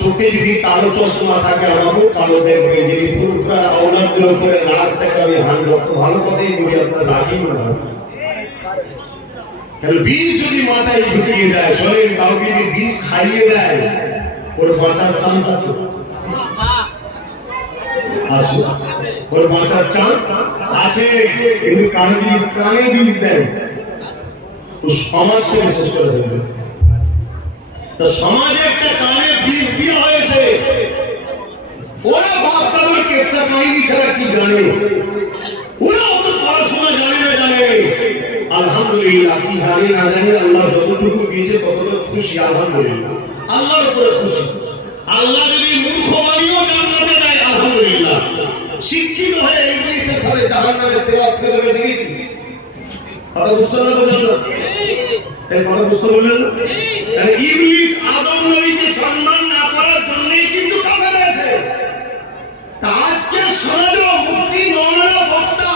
চোখে যদি কালো চশমা থাকে আমাকেও কালো দেখবে, যদি পুরুষরা আওলাদদের উপরে রাগ থাকে আমি 100 ভালো কথাই বলি, আপনার রাগই মনে হবে। বিষ যদি মাথায় ঢুকিয়ে দেয়, শোনেন কাউকে যদি বিষ খাইয়ে দেয় ওর বাঁচার চান্স আছে? আছে, ওর বাঁচার চান্স আছে। কিন্তু কানে যদি কানে বিষ দেয় ও সমাজকে শেষ করে দেবে। তো সমাজে একটা কানে বিষ দেওয়া হয়েছে, ওরা বাপ দাদুর কেসটা কাহিনী ছাড়া কি জানে? ওরা অত পড়াশোনা জানে না, জানে আলহামদুলিল্লাহ, কি জানি না জানি আল্লাহ যতটুকু দিয়েছে ততটা খুশি, আলহামদুলিল্লাহ, আল্লাহর উপরে খুশি। আল্লাহ যদি মূর্খ বানিয়েও জান্নাতে দেয় আলহামদুলিল্লাহ। শিক্ষিত হয়ে ইংলিশের সাথে জাহান্নামে তেলাওয়াত করে বেঁচে গেছি। কথা বুঝতে পারলেন না? এই কথা বুঝতে পারলেন না? ইবলিস আদম নবীকে সম্মান না করার জন্যই কিন্তু কাফের হয়েছে। তা আজকে সমাজে মুফতি মওলানা বক্তা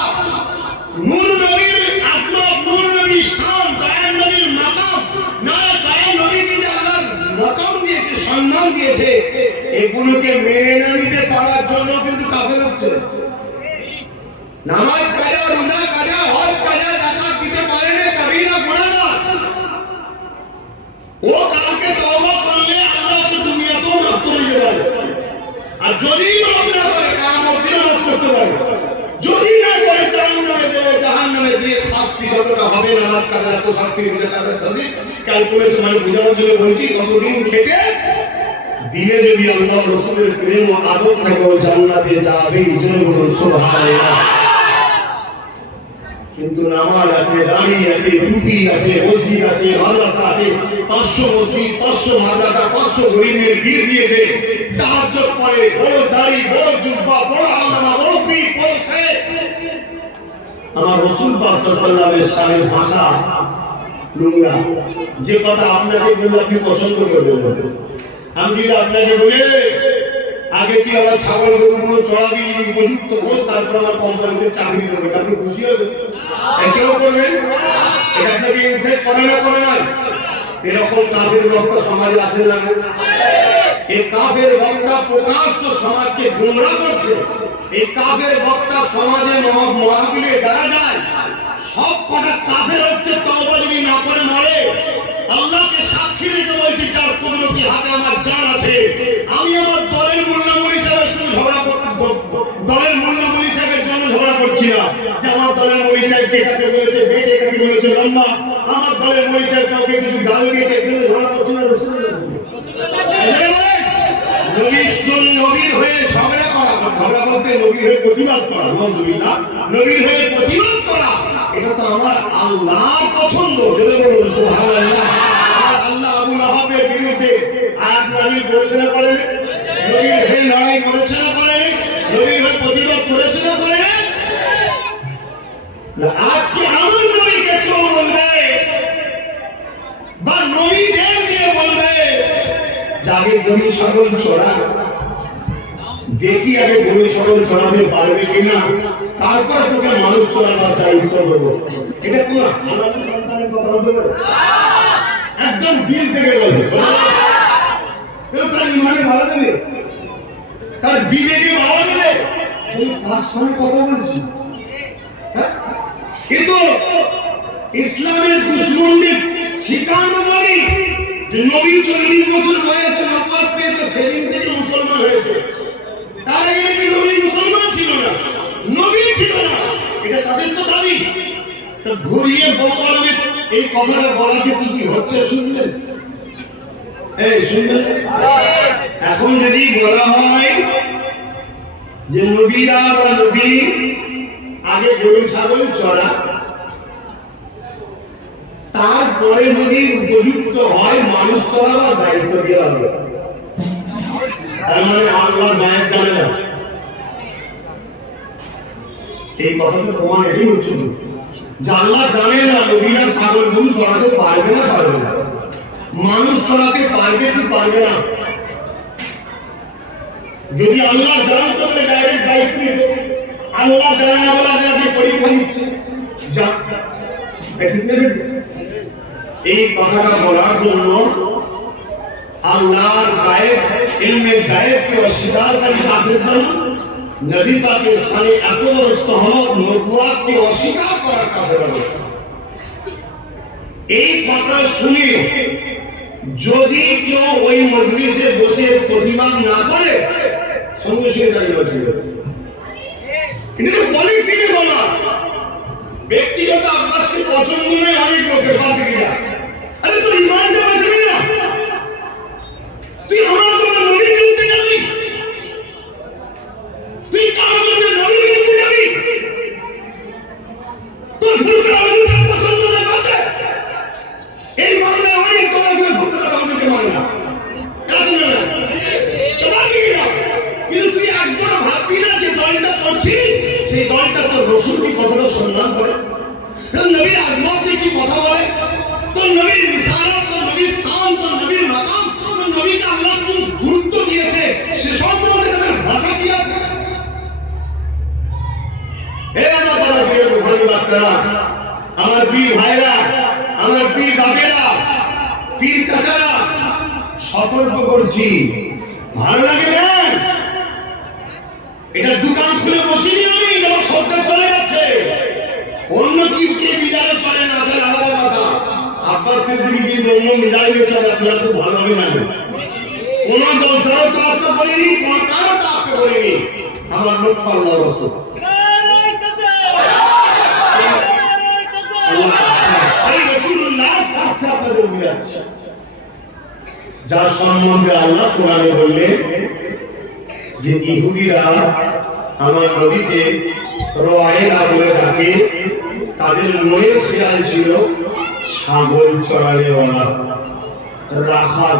নূর নবীর আজমত, নূর নবীর শান, দয়ার নবীর মাকাম, না দয়ার নবীকে যে আল্লাহ মাকাম দিয়েছে, সম্মান দিয়েছে, এগুলোকে মেনে না নিতে পারার জন্য কিন্তু কাফের হচ্ছে। নামাজ কাজা, রোজা কাজা, হজ কাজা, যাকাত দিতে পারে না, কবিরা গুনাহগার। ও কালকে তওবা করলে আল্লাহ তো দুনিয়াতেও মাফ করে দিতে পারে, আর যদি মাফ না করে কিয়ামত দিনে মাফ করতে পারে। যদি না করে জাহান্নামে দেবে, জাহান্নামে দিয়ে শাস্তি যতটা হবে, নামাজ কাজের এত শাস্তি রোজা কাজের শাস্তি ক্যালকুলেশন আমি বোঝানোর জন্য বলছি। কতদিন খেটে দিনে যদি আল্লাহ রাসূলের প্রেম ও আদব থাকে ও জান্নাতে যাবে। জোরে বলুন সুবহানাল্লাহ। কিন্তু নামাজ আছে, দাড়ি আছে, টুপি আছে, মসজিদ আছে, মাদ্রাসা আছে, 500 মসজিদ, 500 মাদ্রাসা, 500 গরিবের বিয়ে দিয়েছে, তাহাজ্জুদ পড়ে, বড় দাড়ি, বড় জুব্বা, বড় আল্লামা, বড় পীর, বড় শেখ। আমার রাসূল পাক সাল্লাল্লাহু আলাইহি ওয়াসাল্লামের ভাষা নোংরা। যে কথা আপনাকে বললে আপনি পছন্দ করবেন, আমি যদি আপনাকে বলি আগে কি আমার ছাগল গরুগুলো চড়াবি, উপযুক্ত হোস, তারপর আমার কোম্পানিতে চাকরি দেবে, আপনি খুশি হবেন? কেউ করবেন? এটা আপনাকে ইনসাইট করে না, করে না? এরকম কাফের বক্তা সমাজে আছে না? এই কাফের বক্তা প্রকাশ্য সমাজকে গোমরাহ করছে। এই কাফের বক্তা সমাজে মহাবিলে যারা যায় সব কটা কাফের হচ্ছে। তওবা যদি না করে মরে, আল্লাহকে সাক্ষী রেখে বলছি, যার কুদরতি হাতে আমার জান আছে, আমি আমার দলের মোল্লা মৌলভী সাহেবের সঙ্গে ঝগড়া করতে, দলের মোল্লা মৌলভী সাহেবের জন্য ঝগড়া করছি না যে আমার দলের মৌলভী সাহেব কে কাকে বলেছে, বেটে কাকে বলেছে, লম্বা, আমার দলের মৌলভী সাহেব কাউকে কিছু গাল দিয়েছে, এর জন্য ঝগড়া করছি না। নবীর হয়ে ঝগড়া করা, ঝগড়া করতে নবীর হয়ে প্রতিবাদ করা, নাউযুবিল্লাহ, নবীর হয়ে প্রতিবাদ করা, এটা তো আমার আল্লাহর পছন্দ। যদি বলুন সুবহানাল্লাহ। আমার আল্লাহ আবু লাহাবের বিরুদ্ধে আয়াত নাযিল করেছে না করেন? নবীর হয়ে লড়াই করেছে না করেন? নবীর হয়ে প্রতিবাদ করেছে না করেন? আজকে আমার নবীকে কেউ বলবে বা নবীদের নিয়ে বলবে যাকে গরু ছাগল চড়া, দেখি আগে গরু ছাগল চড়াতে পারবে কিনা, তারপর তোকে মানুষ চড়াবার দায়িত্ব দেবো। এটা কোন সন্তানের কথা হতে পারে? একদম দিল থেকে বলবে, তার ইমানে ভালো দেবে, তার বিবেকে ভালো দেবে। তার সঙ্গে কথা বলছি, কিন্তু ইসলামের দুশ্মনদের শিকানো করি। নবী 40 বছর বয়সে নবুয়ত পেয়েছে, সেদিন থেকে মুসলমান হয়েছে। তার আগে নাকি নবী মুসলমান ছিল না, নবী ছিল না, এটা তাদের তো দাবি। তো ঘুরিয়ে বকরমে এই কথাটা বলাতে কি কি হচ্ছে শুনলেন? এই শুনলেন? এখন যদি বলা হয় যে নবীরা বা নবী আগে গরু ছাগল চড়া, তারপরে যদি উপযুক্ত হয় মানুষ চড়াবার দায়িত্ব দেওয়া হবে, তার মানে আল্লাহর গায়েব জানে না। এই কথা তো প্রমাণ এটাই হচ্ছে যে আল্লাহ জানে না নবীরা ছাগল গরু চড়াতে পারবে না, পারবে না, মানুষ চড়াতে পারবে কি পারবে না। যদি আল্লাহ জানতো তাহলে ডাইরেক্ট দায়িত্ব নিত। আল্লাহ জানে না বলে আগে পরীক্ষা নিচ্ছে, যা ঠিক নেবে। এই কথাটা বলার জন্য আল্লাহর গায়েব, ইলমে গায়েবকে অস্বীকারকারী কাফের জন্য নবী পাকের সামনে এত বড় তহমত, নবুয়াতকে অস্বীকার করার কাফের অবস্থা। এই কথা শুনে যদি কেউ ওই মজলিসে বসে প্রতিবাদ না করে, সঙ্গে সঙ্গে দাঁড়িয়ে বসে কিন্তু পলিসি বলা, ব্যক্তিগত আব্বাসকে পছন্দ নেই অনেক লোকের কাছ থেকে যা। আরে তোর ইমানটা বাঁচাবি না, তুই আমার তোমার নবীর বিরুদ্ধে যাবি, তুই কার জন্য নবীর বিরুদ্ধে যাবি, তোর ফুলকে আলুটা পছন্দ না করতে। এই বাংলায় অনেক দলের ভুক্ত কথা আমাকে মানে না, কাছে না কিন্তু তুই একবার ভাববি না যে দলটা করছিস সেই দলটা তোর রসুলকে কতটা সম্মান করে, তোর নবীর আজমত কি কথা বলে, তোর নবীর রিসালাত, তোর নবীর শান, তোর নবীর মাকাম, তোর নবীকে আল্লাহ কোন গুরুত্ব দিয়েছে সে সম্বন্ধে তাদের ভাষা কি আছে। হে আমার বড় প্রিয় ভাই বাচ্চারা, আমার পীর ভাইরা, আমার পীর বাবেরা, পীর চাচারা, সতর্ক করছি, ভালো লাগে না? এটা দোকান খুলে বসিনি আমি, আমার খদ্দের চলে যাচ্ছে, অন্য কি কে বিদায় চলে না চলে আলাদা কথা। আব্বাস সিদ্দিকী কিন্তু অন্য বিদায় চলে, আপনারা খুব ভালোভাবে জানেন। কোন দলসাও তো আপনি করিনি, কোন কারো তো আপনি করিনি, আমার লক্ষ্য আল্লাহ রাসূল। রাসূলুল্লাহ সাথে আপনাদের বুঝাচ্ছে, যার সম্বন্ধে আল্লাহ কোরআনে বললেন যে ইহুদিরা আমার নবীকে রওয়াইলা বলে ডাকে, তাদের মনের খেয়াল ছিল ছাগল চড়ালে রাখাল,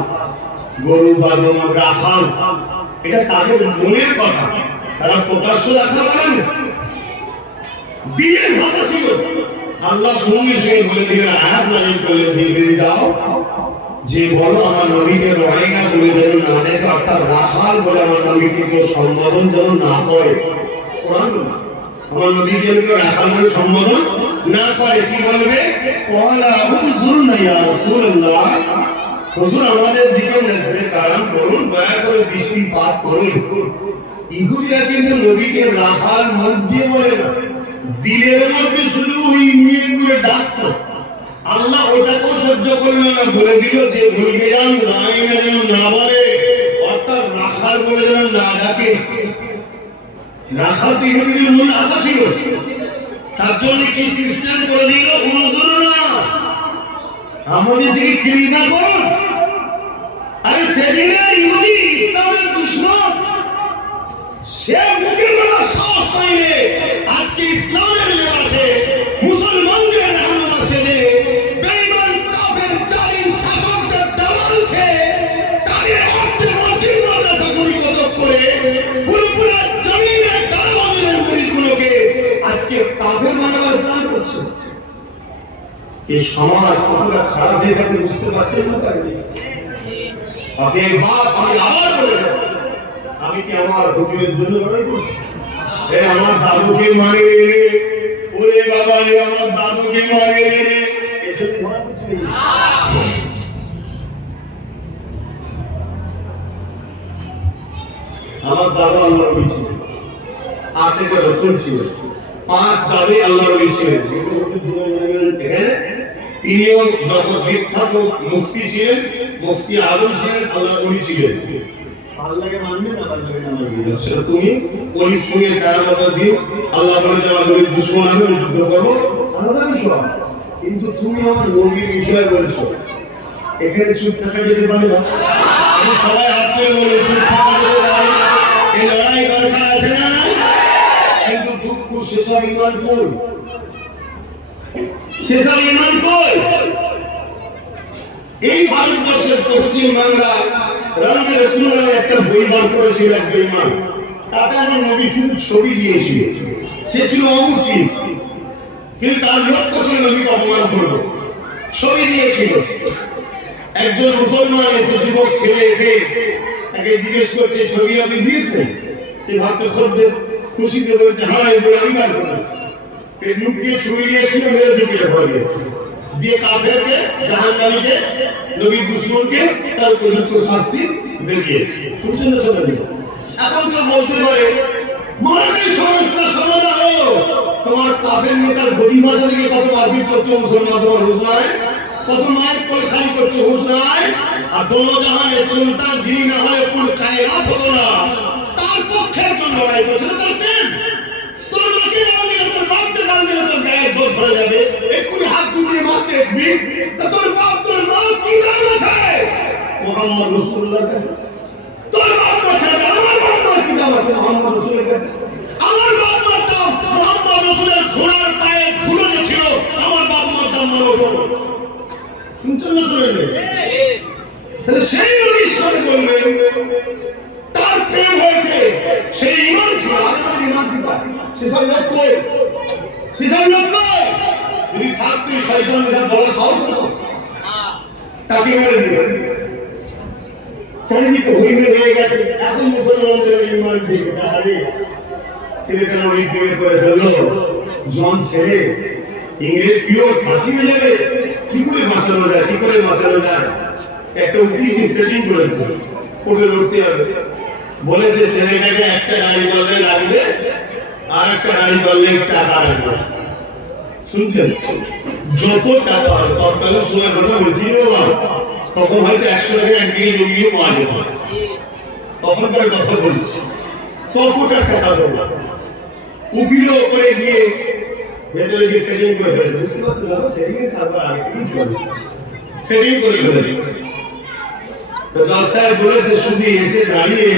গরু বাদম রাখাল, এটা তাদের মনের কথা। তারা প্রকাশ্য রাখাল বলেন, দিনের ভাষা ছিল। আল্লাহ সঙ্গে সঙ্গে বলে দিলেন, আয়াত নাযিল করলেন, জিবরিল যাও, যে বলো আমার নবীকে রয়না বলে যেন না ডেকে, অর্থাৎ রাখাল বলে আমার নবীকে কেউ সম্বোধন যেন না করে। কোরআন বলে আমার নবীকে কেউ রাখাল বলে সম্বোধন না করে। কি বলবে? ক্বালা উনজুরনা ইয়া রাসূলুল্লাহ, হুজুর আমাদের দিকে নজরে কারাম করুন, দয়া করে দৃষ্টিপাত করুন। ইহুদিরা কিন্তু নবীকে রাখাল মুখ দিয়ে বলে না, দিলের মধ্যে শুধু ওই নিয়ত করে ডাকতো। আল্লাহ ওটাকেও সহ্য করলেন না, বলে দিল যে ভুলকে যান রায়না যেন না বলে, অর্থাৎ রাখাল বলে যেন না ডাকে। রাখাল তো ইহুদিদের মনে আশা ছিল, তার জন্য কি সিস্টেম করে দিল, উনজুরনা, আমাদের দিকে কৃপা করুন। আরে সেদিনে ইহুদি ইসলামের দুশমন, সে মুখে বলা সাহস পাইলে আজকে ইসলামের লেবাসে মুসলমানদের রহমত সেজে বেঈমান কাফের জালিম শাসকদের দালাল খেয়ে তাদের অর্থে মসজিদ মাদ্রাসা গুলিগত করে পুরোপুরি জমিনে কারাবন্দির মুরিদগুলোকে আজকে কাফের বানাবার প্ল্যান করছে। এই সমাজ কতটা খারাপ হয়ে গেছে বুঝতে পারছেন না? অতএব বাপ, আমি আবার বলে যাচ্ছি, আমি কি আমার হুজুরের জন্য লড়াই করছি? আমার দাদুকে মানে ওরে বাবা রে, আমার দাদুকে মানে আমার দাদু আল্লাহ নবী ছিলেন, আশিকে রাসূল ছিলেন, 5 দাদু আল্লাহ নবী ছিলেন। তিনিও জগৎ বিখ্যাত মুফতি ছিলেন, মুফতি আজম ছিলেন, আল্লাহ নবী ছিলেন। আল্লাহকে মানবে না, আল্লাহকে না মানবে, সেটা তুমি ওই সঙ্গে তার কথা দিও। আল্লাহ বলে যে আমাদের দুশমন আমি যুদ্ধ করবো, আলাদা বিষয়। কিন্তু তুমি আমার নবীর বিষয় বলছো, এখানে চুপ থাকা যেতে পারে না? আমি সবাই হাত তুলে বলে চুপ থাকা যেতে পারে, এই লড়াই দরকার আছে না? না, কিন্তু দুঃখ সেসব ইমান কই, সেসব ইমান কই? এই ভারতবর্ষের পশ্চিম বাংলা রামজি রসুল নামে একটা বই বার করেছিল এক বেঈমান, তাতে আমার নবী শুধু ছবি দিয়েছিল। সে ছিল অমুসলিম, কিন্তু তার লক্ষ্য ছিল নবীকে অপমান করবে, ছবি দিয়েছিল। একজন মুসলমান এসে, যুবক ছেলে এসে তাকে জিজ্ঞেস করছে, ছবি আপনি দিয়েছেন? সে ভাবছে খদ্দের খুশিতে বলছে, হ্যাঁ এই বই আমি বার করেছি। এই লুকিয়ে ছবি দিয়েছিল, মেরে ছবিটা ভরে দিয়েছে, দিয়ে কাফেরকে, জাহান্নামীকে, নবীর দুশমনকে তার উপযুক্ত শাস্তি দিয়েছে। শুনছেন না সবাই? এখন তো বলতে পারে মারাটাই সমস্যা সমাধান হলো। তোমার কাফের নেতার গরিব ভাষা থেকে কত মারপিট করছো মুসলমান, তোমার হুঁশ নাই? কত মায়ের পয়সারি করছো, হুঁশ নাই? আর দোনো জাহানের সুলতান যিনি না হলে পুরো কায়নাত হতো না, তার পক্ষে একজন লড়াই করছে না, তার পেন। তোর মাকে গাল দিলে, তোর বাপকে গাল দিলে তোর গায়ে জোর ধরে যাবে, এক্ষুনি হাত গুটিয়ে মারতে আসবি। তোর বাপ তোর মা কি দাম আছে মুহাম্মদ রাসূলুল্লাহর কাছে? তোর বাপ মা ছেড়ে আমার বাপ মার কি দাম আছে মুহাম্মদ রাসূলের কাছে? আমার বাপ মার দাম মুহাম্মদ রাসূলের ঘোড়ার পায়ে ধুলো যে ছিল, আমার বাপ মার দাম মনে পড়লো। শুনছেন না? শুনে তাহলে সেই নবীর সাথে বলবেন তার প্রেম হয়েছে, সেই ইমান ছিল, আমাদের ইমান পিতা। সেসব লোক কই? সেসব লোক কই? যদি থাকতো শয়তান এসব বলার সাহস হতো, তাকে মেরে দিবে। চারিদিকে হইবে হয়ে গেছে। এখন মুসলমানদের ইমান দেখে তাহলে ছেলেটা নবী প্রেমে করে ফেললো, জন ছেড়ে ইংরেজ পিওর ফাঁসি হয়ে যাবে। কি করে বাঁচানো যায়? কি করে বাঁচানো যায়? একটা উকিলকে সেটিং করেছে, কোর্টে লড়তে হবে। বলেছে ছেলেটাকে একটা গাড়ি করলে লাগবে, আর একটা গাড়ি করলে টাকা আসবে। শুনছেন? যত টাকা হয়, তৎকালীন সময় কথা বলছি বাবা, তখন হয়তো 100 টাকা একদিকে জমিয়ে পাওয়া যেত, তখনকার কথা বলছি। ততটা টাকা দেবো, উকিল করে গিয়ে ভেতরে গিয়ে সেটিং করে ফেলবে। বুঝতে পারছো বাবা? সেটিংয়ে থাকবে, আগে থেকেই চলে সেটিং করে ফেলবে। দর্শায় বলেছে শুধু এসে দাঁড়িয়ে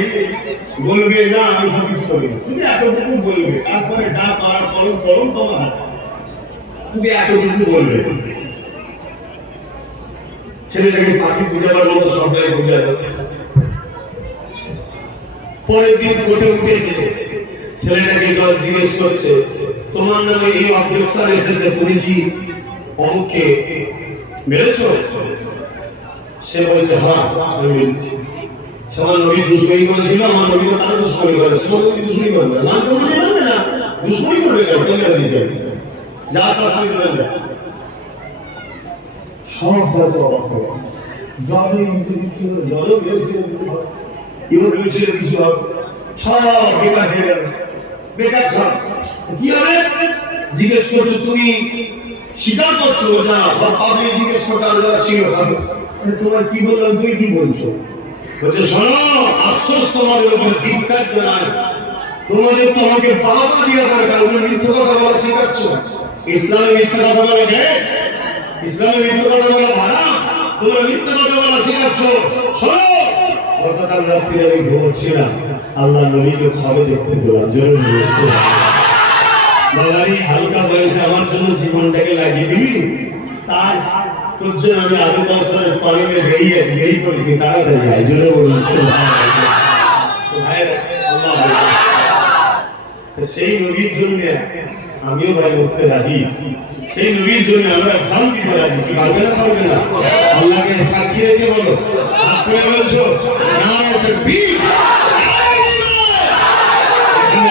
বলবে না আমি সব কিছু করি, শুধু এতটুকু বলবে, তারপরে যা পারার কলম কলম তোমার হাতে। তুমি এতটুকু বলবে। ছেলেটাকে পাখি বুঝাবার মতো সবাই বুঝালো। পরের দিন কোর্টে উঠেছে, ছেলেটাকে জজ জিজ্ঞেস করছে তোমার নামে এই অবজেকশন এসেছে, তুমি কি অমুককে মেরেছো? সে বলছে হ্যাঁ আমি মেরেছি। আমার নবী দুশ্মনী করেছিল, আমার নবী তো তার দুশ্মনী করে, সে নবী দুশ্মনী করবে না, তো মানে মানবে না, দুশ্মনী করবে কেন? কেন দিয়েছে যা শাস্তি দেবেন না। সব হয়তো অবাক হবে, জবে জলও ভেবেছিল এও ভেবেছিল কিছু হবে, সব বেকার হয়ে গেল, বেকার সব। কি হবে জিজ্ঞেস করছো, তুমি স্বীকার করছো? যা সব পাবলিক জিজ্ঞেস করতে যারা ছিল হবে, তোমার কি বললাম, তুমি কি বলছো? বলছে শোনো, আফসোস তোমাদের উপরে, ধিক্কার জানাই, তোমাদের তো আমাকে বাবা দিয়া দরকার, তুমি মিথ্যা কথা বলা শেখাচ্ছ। ইসলামে মিথ্যা কথা বলা যায়? ইসলামে মিথ্যা কথা বলা হারাম, তোমরা মিথ্যা কথা বলা শেখাচ্ছ। শোনো, গতকাল রাত্রে আমি ঘুমোচ্ছিলাম, আল্লাহ নবীকে খাবে দেখতে পেলাম, জোরে বলেছে বাবারি হালকা বয়সে আমার জন্য জীবনটাকে লাগিয়ে দিবি, তাই তোর জন্য আমি আগে বছরের পানিতে বেরিয়ে দেরি করেছি, তাড়াতাড়ি আয়, জোরে বলেছে। সেই নবীর জন্য আমিও ভাই উঠতে রাজি, সেই নবীর জন্য আমরা জান দিতে রাজি। পারবে না? পারবে না? আল্লাহকে সাক্ষী রেখে বলো, হাত করে বলছো নারে তাকবীর।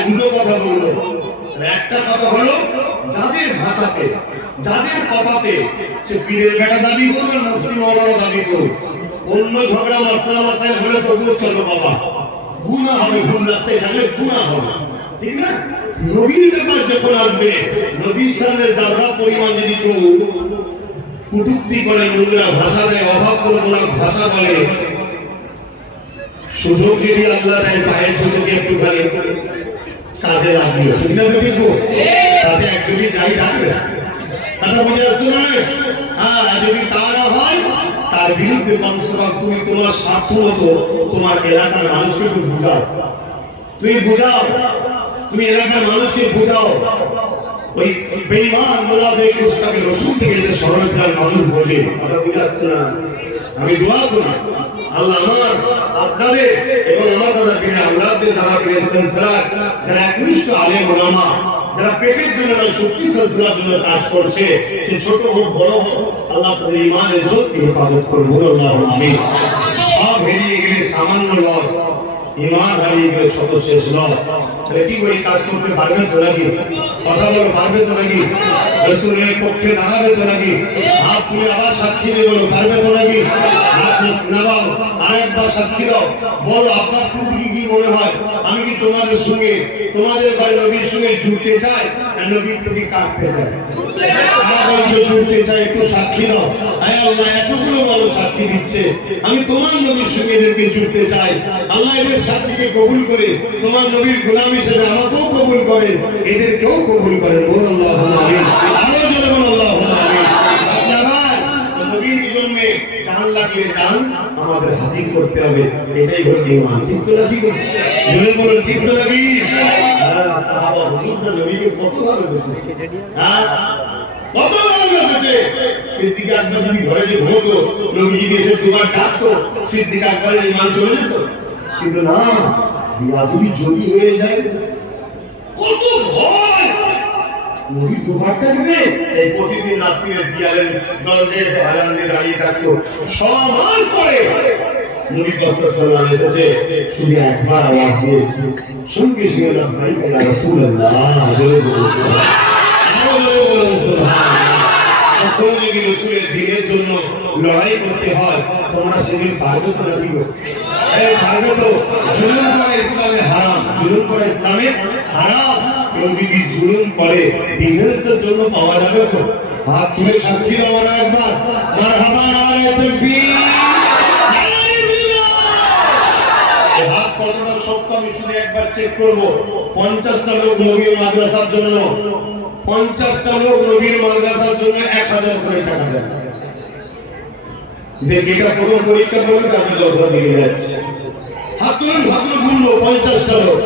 দুটো কথা বললো, একটা কথা হলো যাদের ভাষাতে, যাদের কথাতে সে পীরের বেটা দাবি করবে, মুফতি মাওলানা দাবি করবে, অন্য ঝগড়া মাসলা মাসাইল হলে তবুও চলো বাবা, গুনাহ হবে, ভুল রাস্তায় থাকলে গুনাহ হবে, ঠিক না? নবীর ব্যাপার যখন আসবে, নবীর সামনে যারা পরিমাণ যদি কেউ কটূক্তি করে, নোংরা ভাষা দেয়, অভাব কল্পনার ভাষা বলে, সুযোগ যদি আল্লাহ দেয় পায়ের জুতোকে একটুখানি কাজে লাগিয়ে, ঠিক না বেটিকো? তাতে একজনই যাই থাকবে, কথা বুঝে আসছে না? হ্যাঁ, যদি তা না হয় তার বিরুদ্ধে বংশভাগ তুমি তোমার স্বার্থ মতো তোমার এলাকার মানুষকে একটু বুঝাও, তুমি বুঝাও, তুমি এলাকার মানুষকে বুঝাও। ওই বেঈমান মুনাফিক মুস্তাকে রাসূল থেকে যে সরল প্রাণ মানুষ বোঝে, কথা বুঝে আসছে না? আমি দোয়া করি আল্লাহ আমার আপনাদের এবং আমার দাদা পীর আওলাদদের যারা পীরের সিলসিলা, যারা একনিষ্ঠ আলেম ওলামা, যারা পেটের জন্য শক্তি সিলসিলার জন্য কাজ করছে, সে ছোট হোক বড় হোক, আল্লাহ তাদের ঈমানের ইজ্জতকে হেফাজত করুন, আল্লাহুম্মা আমিন। সব হারিয়ে গেলে সামান্য লস, ঈমান হারিয়ে গেলে শত শেষ লস। তাহলে কি করে কাজ করতে পারবে তো নাকি? কথা বলো, পারবে তো নাকি? রাসূলের পক্ষে দাঁড়াবে তো নাকি? হাত তুলে আবার সাক্ষী দিয়ে বলো, পারবে তো নাকি? হাত নামাও, আরেকবার সাক্ষী দাও, বলো আব্বাস সিদ্দিকী কি মনে হয়, আমি কি তোমাদের সঙ্গে, তোমাদের ঘরে নবীর সঙ্গে জুড়তে চাই না নবীর থেকে কাটতে চাই? কারা বলছো জুড়তে চাই? একটু সাক্ষী দাও। আয় আল্লাহ, এতগুলো মানুষ সাক্ষী দিচ্ছে, আমি তোমার নবীর সঙ্গে এদেরকে জুড়তে চাই, আল্লাহ এদের সাক্ষীকে কবুল করে তোমার নবীর গোলাম হিসেবে আমাকেও কবুল করেন, এদেরকেও কবুল করেন, বল আল্লাহুম্মা আমিন। আরো জোরে বল আল্লাহুম্মা আমিন। আপনার নবীর জন্যে জান লাগলে জান আমাদের হাজির করতে হবে, এটাই হলো ঈমান, ঠিক তো নাকি? জোরে বলুন, ঠিক তো নাকি? সাহাবা হুজুর নবীকে কত ভালোবেসেছে, হ্যাঁ কত ভালোবেসেছে। সিদ্দিক আকবর যদি ঘরে যে ঘুমতো, নবী যদি এসে দুবার ডাকতো, সিদ্দিক আকবরের ঈমান চলে যেত। কিন্তু না, বিয়াদবি যদি হয়ে যায়, কত ভয়। নবী দুবার ডাকবে, এই প্রতিদিন রাত্রিরে দিয়ালের দরজায় এসে হেলান দিয়ে দাঁড়িয়ে থাকতো, সমাজ করে নবী সাল্লাল্লাহু আলাইহি ওয়াসাল্লাম এসেছে, শুধু একবার আওয়াজ দিয়েছে, সঙ্গে সঙ্গে লাব্বাইক ইয়া রাসূলুল্লাহ, জোরে বলুন সুবহানাল্লাহ, জোরে বলুন সুবহানাল্লাহ। এখন যদি রাসূলের দ্বীনের জন্য লড়াই করতে হয়, তোমরা সেদিন পারবে তো নাকি? পারবে তো? জুলুম করা ইসলামে হারাম, জুলুম করা ইসলামে হারাম। কেউ যদি জুলুম করে ডিফেন্সের জন্য পাওয়া যাবে তো? হাত তুলে সাক্ষী দাও না একবার, মারহাবা, নারে তাকবীর। হাত কতটা শক্ত আমি শুধু একবার চেক করবো। 50টা লোক নবীর মাদ্রাসার জন্য, 50টা লোক নবীর মাদ্রাসার জন্য 1000 করে টাকা দেয়। দেখ এটা প্রথম পরীক্ষা করবে, তারপরে জলসা দিকে যাচ্ছে। হাত তুলুন, হাত তুলে গুনবো 50টা লোক,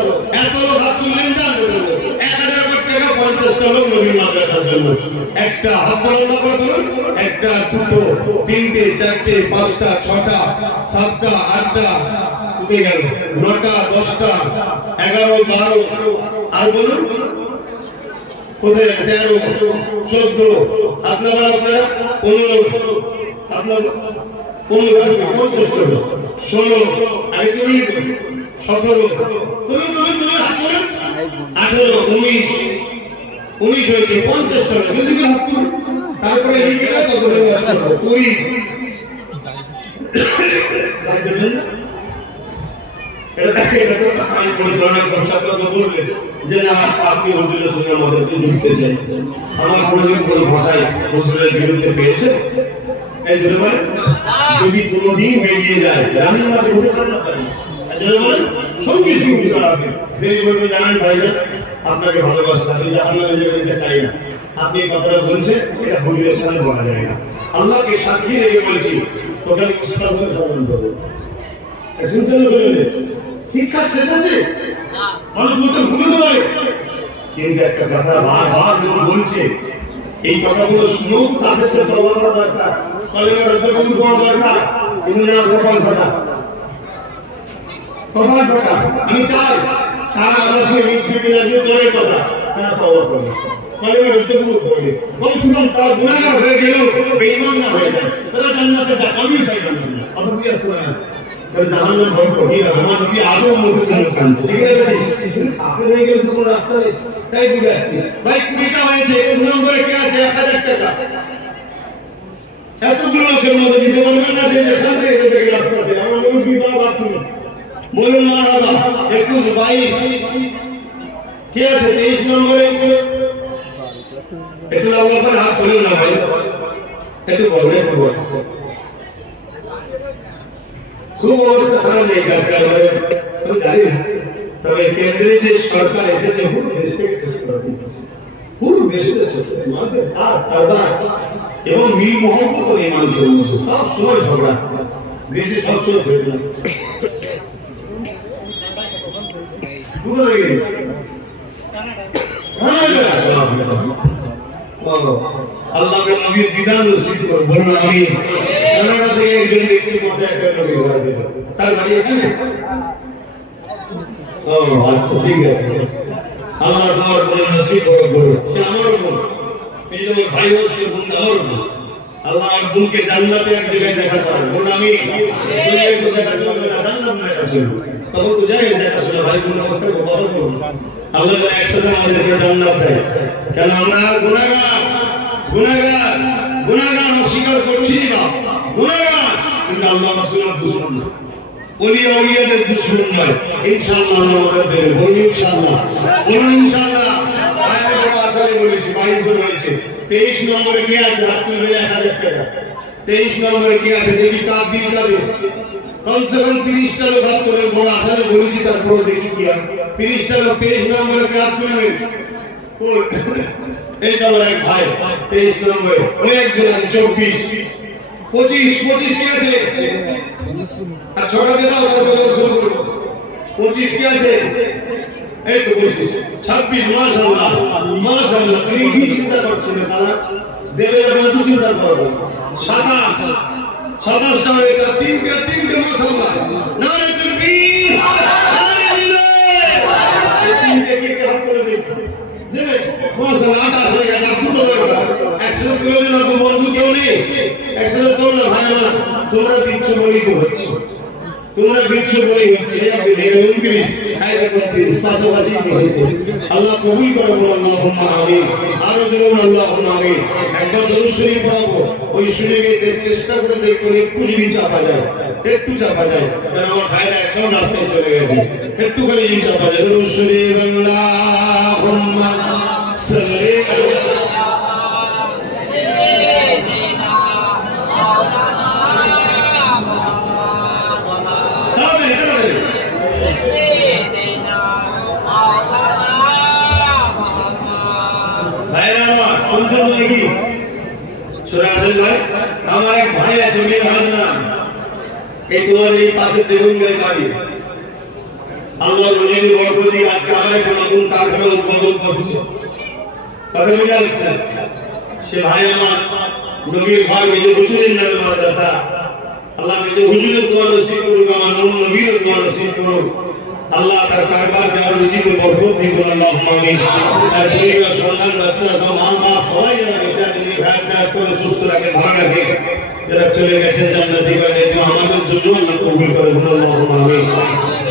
এত লোক হাত তুললেন, জানবো 1000 করে টাকা 50টা লোক নবীর মাদ্রাসার জন্য। একটা হাত লম্বা করে ধরুন, একটা, দুটো, তিনটে, চারটে, পাঁচটা, ছটা, সাতটা, আটটা, উঠে গেল 9টা, 10টা, 11, 12, আর বলুন কোথায় 13, 14, আপনার 15, আপনার 15, 50, 16, আগে তুমি 17, তুলুন 18, 19 হয়েছে, 50টা জলদি করে হাত তুলুন। তারপরে লিখে দাও তত 20। আপনি হুজুরের সঙ্গে আমাদেরকে যুক্ত চাইছেন, আমার কোনোদিন কোনো ভাষায় হুজুরের বিরুদ্ধে পেয়েছে? এই জন্য বলেন, যদি কোনোদিন বেরিয়ে যায় রানীর মাঝে হতে পারে না পারে, বলেন সঙ্গে সঙ্গে আপনি দেরি বলতে জানান ভাইজান আপনাকে ভালোবাসি, আপনি জাহান্নামে যেতে চাই না। আপনি এই কথাটা বলছেন, এটা হুজুরের সামনে বলা যায় না। আল্লাহকে সাক্ষী রেখে বলছি, তোকে আমি উস্তাদ বলে সম্মান করবো। শুনতে হবে, শিক্ষা শেষ আছে, মানুষ মতো ভুলতে পারে, কিন্তু একটা কথা বারবার লোক বলছে, এই কথাগুলো শুনেও তাদের তো তওবা করা দরকার, কলেমা রব্বে কবুল করা দরকার। তুমি না কপাল ফাটা, কপাল ফাটা। আমি চাই তারা আমার সঙ্গে মিসবিটি লাগবে, পরে কথা তারা তওবা করে, কলেমা রব্বে কবুল করে, কম শুনুন তারা গুনাহগার হয়ে গেলেও বেঈমান না হয়ে যায়, তারা জান্নাতে যাক, আমিও চাই জান্নাতে। কথা বুঝে আসছে না? জাহান্নাম ভয় কঠিন, আমার নবী আদম মধ্যে জন্য কাঁদছে, ঠিক আছে বেটি? কাফের হয়ে গেলে তো কোনো রাস্তা নেই, তাই বুঝে যাচ্ছি। ভাই 20টা হয়েছে, 1 নম্বরে কে আছে? 1000 টাকা। এতগুলো লোকের মধ্যে দিতে পারবেন না, যে যেখান থেকে রাস্তা আছে, আমার নবী বিবাহ বাদ করুন, বলুন মারহাবা। 21, 22 কে আছে? 23 নম্বরে একটু লম্বা করে হাত তুলুন না ভাই, একটু বলুন, একটু বলুন। খুব অবস্থা খারাপ নেই আজকাল, আমি জানি না, তবে কেন্দ্রে যে সরকার এসেছে পুরো দেশটাকে শেষ করে দিচ্ছে, পুরো দেশটা শেষ করে মানুষের কাজ কারবার এবং মিল মহব্বত নেই মানুষের মধ্যে, সব সময় ঝগড়া, দেশে সবসময় ফেরত না। আল্লাহকে নবীর দিদার নসিব করুন, বলুন আমিন। কানাডা থেকে একজন দেখছি মধ্যে একটা নবী ঘোরা দিয়েছে, তার বাড়ি এখানে? ও আচ্ছা, ঠিক আছে, আল্লাহ তোমার বোন নসিব করুন, সে আমার বোন, তুই তোমার ভাই হচ্ছে বোন, আমার বোন। আল্লাহ আমার বোনকে জান্নাতে এক জায়গায় দেখা করেন, বলুন আমিন। দুনিয়ায় তো দেখা চলবে না, জান্নাতে দেখা চলবে, তখন তো যাই দেখাশোনা ভাই বোনের অবস্থা কথা বলবো। আল্লাহ যেন একসাথে আমাদেরকে জান্নাত দেয়, কেন আমরা গুনাহগার, গুনাহগার, গুনাহগার অস্বীকার করছি না, গুনাহগার, কিন্তু আল্লাহ রাসূলের দুশমন না, ওলিয়া ওলিয়াদের দুশমন নয়। ইনশাআল্লাহ আল্লাহ আমাদের দেবে, বলুন ইনশাআল্লাহ, বলুন ইনশাআল্লাহ। আয়াতে বড় আসলে বলেছি, 22 বলেছে। 23 নম্বরে কে আছে? হাত তুলবে 1000 টাকা। 23 নম্বরে কে আছে? দেখি কার দিল যাবে। কমসে কম 30টা লোক হাত তোলে, বড় আসলে বলেছি, তারপরে দেখি কি হয়। 30টা লোক 23 নম্বরে কে হাত তুলবেন? এই তো আমার এক ভাই 23 নম্বরে, ওই একজন আছে 24, 25 কে আছে? আর ছোটা দিয়ে দাও, তারপরে শুরু করবো। 25 কে আছে? এই তো 25, 26, মাশাআল্লাহ, মাশাআল্লাহ। তুমি কি চিন্তা করছো না তারা দেবে যখন তো চিন্তা করো। 27টা হয়ে গেল, তিনটে মাশাআল্লাহ, নারে তাকবীর, নারে লিল্লাহ। এই তিনটে কে হাত করে দেবে? দেবে মাশাআল্লাহ। 28 হয়ে গেল, দুটো দরকার, একসাথে তুলে দিন। আপনি বন্ধু কেউ নেই, একসাথে তোল না ভাই আমার, তোমরা দিচ্ছ বলেই তো হচ্ছে, তোমরা দিচ্ছ বলেই হচ্ছে। 29, 31, পাশাপাশি বসেছে। আল্লাহ কবুল করে, বলুন আল্লাহুম্মা আমিন। আরো বলুন আল্লাহুম্মা আমিন। একবার দরুদ শরীফ পড়াবো, ওই শুনে চেষ্টা করে দেখুন একটু যদি চাপা যায়, একটু চাপা যায়, কারণ আমার ভাইরা একদম রাস্তায় চলে গেছে, একটুখানি যদি চাপা যায়। দরুদ শরীফ আল্লাহুম্মা সাল্লি নাকি ছোট আসেন ভাই। আমার এক ভাই আছে, মেয়ের হাজনা, এই তোমার এই পাশে দেখুন বাড়ি। আল্লাহ রুজির বরকতি আজকে আবার একটা নতুন কারখানা উদ্বোধন করছে। কথা বুঝে আসছে সে ভাই আমার নবীর ঘর মেজে হুজুরের নামে মাদ্রাসা আল্লাহ মেজে হুজুরের দোয়া নসিব করুক আমার নবীর দোয়া নসিব করুক আল্লাহ তার কারবার যার রুজিতে বরকত দিন আল্লাহুম্মা আমিন তার পরিবার সন্তান বাচ্চা মা বাপ সবাই যেন বেঁচে নির্ভয় করে সুস্থ রাখে ভালো রাখে যারা চলে গেছেন জান্নাতি করে তো আমাদের জন্য আল্লাহ কবুল করে আল্লাহুম্মা আমিন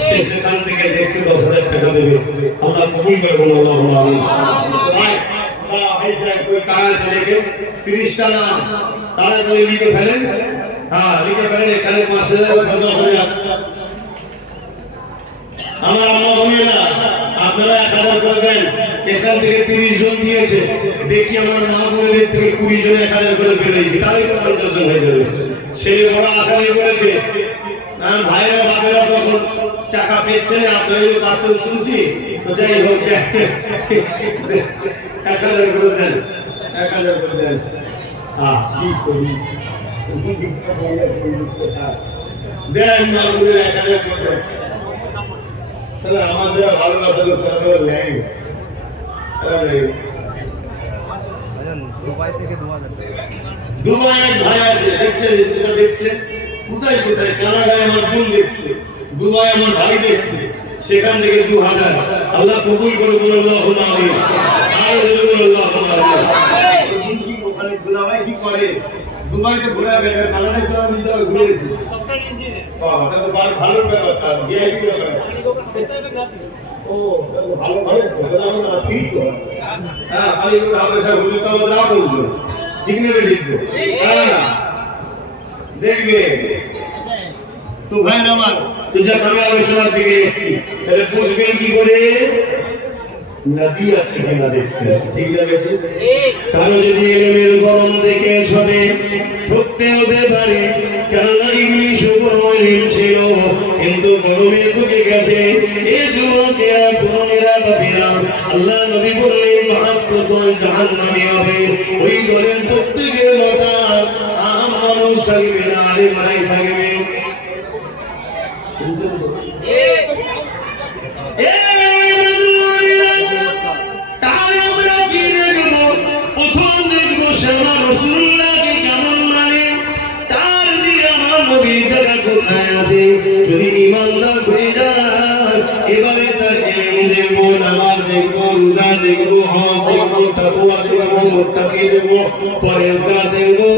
সে সেখান থেকে দেখছে 10,000 টাকা দেবে আল্লাহ কবুল করে আল্লাহুম্মা আমিন ভাই ভাই সাহেব কোই কাজ লেগে 30 টা নাম তাড়াতাড়ি লিখে ফেলেন হ্যাঁ লিখে ফেলেন এখানে 5,000 আমার আম্মা বোনেরা আপনারা 1000 করে দেন এখান থেকে 30 জন দিয়েছে দেখি আমার মা বোনেদের থেকে 20 জন 1000 করে বেরোয় তাহলে তো 50 জন হয়ে যাবে ছেলে বড় আশা নিয়ে করেছে ভাইরা বাপেরা যখন টাকা পেয়েছেন আপনারা পাচ্ছেন শুনছি তো যাই হোক 1000 করে দেন 1000 করে দেন কি করি দেন মা বোনেরা 1000 করে তাহলে আমাদের ভালোবাসা করতে লাগে দুবাই থেকে 2000 দুবাই এক ভাই আছে দেখছে যেটা দেখছে কোথায় কোথায় কানাডায় আমার বোন দেখছে দুবাই আমার ভাই দেখছে সেখান থেকে 2000 আল্লাহ কবুল করুন আল্লাহুম্মা আমিন আর আল্লাহুম্মা আমিন কি ওখানে দুবাই কি করে দুবাইতে ঘোরা বেড়ে কানাডায় চলে নিয়ে যাও ঘুরে এসে সবটাই ইঞ্জিনে এটা তো ভালো ব্যাপার তার ভিআইপি ব্যাপার ও ভালো ভালো আমরা ঠিক তো হ্যাঁ খালি ভাবে সব বলি তো আমরা বলবো ঠিক নেবে লিখবো হ্যাঁ দেখবে তো ভাই আমার তো যা আমি আলোচনার দিকে যাচ্ছি তাহলে বুঝবেন কি করে নবী আছে কিনা দেখতে ঠিক না বেটি কারো যদি এলেমের গরম দেখে ছবে ঠকতে হতে পারে কেননা ইবলিশ গরম ছিল কিন্তু গরমে ঢুকে গেছে এই যুবকেরা তরুণেরা বাপেরা আল্লাহ নবী বললেন মাহাত্মত জাহান্নামী হবে ওই দলের প্রত্যেকের মাথা আম মানুষ থাকবে না আরে মারাই থাকবে শুনছেন তো যদি ইমানদার হয়ে যায় এবারে তার ইলম দেখবো নামাজ দেখবো রোজা দেখবো হজ দেখবো তাকওয়া দেখবো মুত্তাকি দেখবো পরহেজগার দেখবো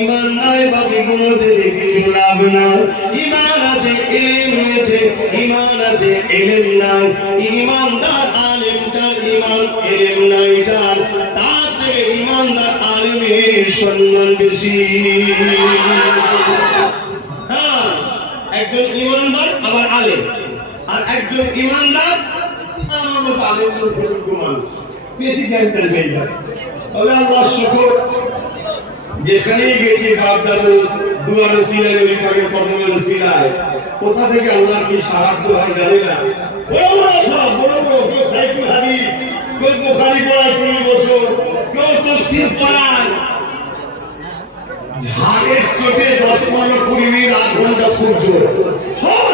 ইমান নাই বাকি কোনোতে কিছু লাভ না ইমান আছে ইলম রয়েছে ইমান আছে ইলম নাই ইমানদার আলেমটার ইমান ইলম নাই যার তার থেকে ইমানদার আলেমের সম্মান বেশি একজন ইমানদার আমার আলেম আর একজন ইমানদার আমার মতো আলেম যোগ্য মানুষ বেশি জ্ঞান নেই তবে আল্লাহ শুকর যেখানেই গেছি বাপদাদু দুয়ার সিলাই নবী পাকের কদমের সিলাই কোথা থেকে আল্লাহর কি সাহায্য হয় জানি না বড় বড় কেউ সাইকুল হাদিস কেউ বুখারী পড়ায় 20 বছর কেউ তাফসীর পড়ায় ঝাড়ের চোটে 10-15-20 মিনিট 8 ঘন্টা সূর্য সব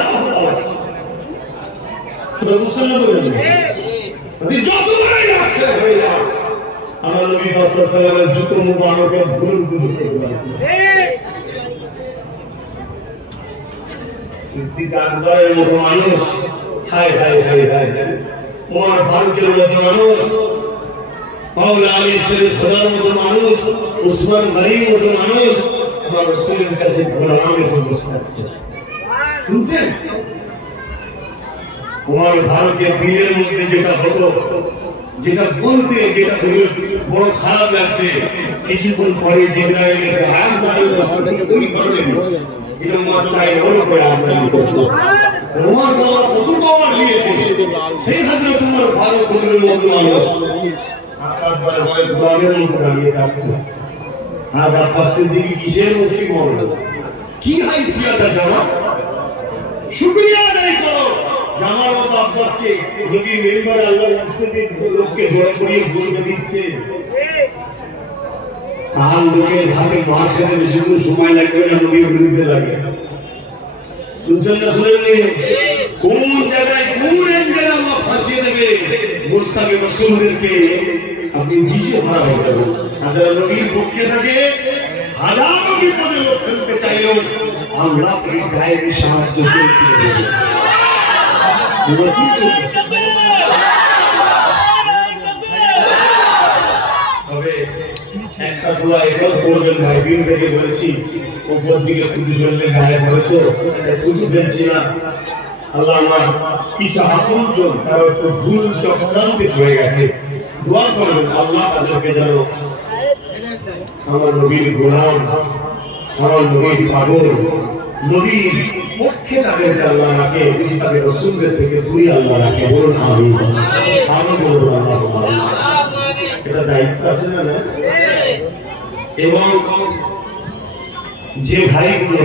যতবারই আসছে হয়ে যায় আমার নবী সাল্লাল্লাহু জুতো মুবারকের ধুলো সিদ্দিক আকবরের মতো মানুষ হায় হায় হায় হায় ওমর ফারুকের মতো মানুষ মাওলানা আলী শরীফ খোদার মতো মানুষ উসমান গনির মতো মানুষ আমার রাসূলের কাছে গোলাম এসে বসে আছে শুনছেন ওমর ফারুকের দিলের মধ্যে যেটা হতো যেটা বলতে যেটা বড় খারাপ লাগছে কিছুক্ষণ পরে জিবরাইল এসে আয়াত ওই বলেন এটা মত চাই ওর উপরে আমদানি করতো ওমর আল্লাহ কত পাওয়ার দিয়েছে সেই হযরত ওমর ফারুক হুজুরের মতো মানুষ আকাশ দরবারে গোলামের মতো দাঁড়িয়ে থাকতো আজ আব্বাস সিদ্দিকী কিসের মধ্যেই বলল কি হাইসিয়ত আছে আমার শুকরিয়া আদায় করো জামার মতো আব্বাসকে নবী মেম্বারে আল্লাহর মুস্তাফিদ লোককে জড়ো করিয়ে বলতে দিচ্ছে কাল লোকের হাতে মার খেতে বেশি সময় লাগবে না নবীর বিরুদ্ধে লাগে শুনছেন না শুনেননি কোন জায়গায় কোন এঙ্গেলে আল্লাহ ফাঁসিয়ে দেবে মুস্তাফিদ রাসূলদেরকে আপনি দিশে হারা হয়ে যাবেন। আর যারা নবীর পক্ষে থাকে হাজারো বিপদে লোক ফেলতে চাইলেও আল্লাহ এই গায়ের সাহায্য করতে দেবে। তবে একটা দোয়া এটাও করবেন ভাই, দিন থেকে বলছি, উপর দিকে থুতু ফেললে গায়ে পড়ে তো থুতু ফেলছি না। আল্লাহ আমার কিছু আপনজন তারা একটু ভুল চক্রান্তে হয়ে গেছে, দোয়া করবেন আল্লাহ তাদেরকে যেন আমার নবীর গোলাম, আমার নবীর পাগল, নবীর পক্ষে তাদেরকে আল্লাহ রাখে, ইসলামের রাসূলদের থেকে দূরে আল্লাহ রাখে। বলুন আমিন। আরো বলুন আল্লাহ আমিন। এটা দায়িত্ব আছে না? এবং যে ভাইগুলো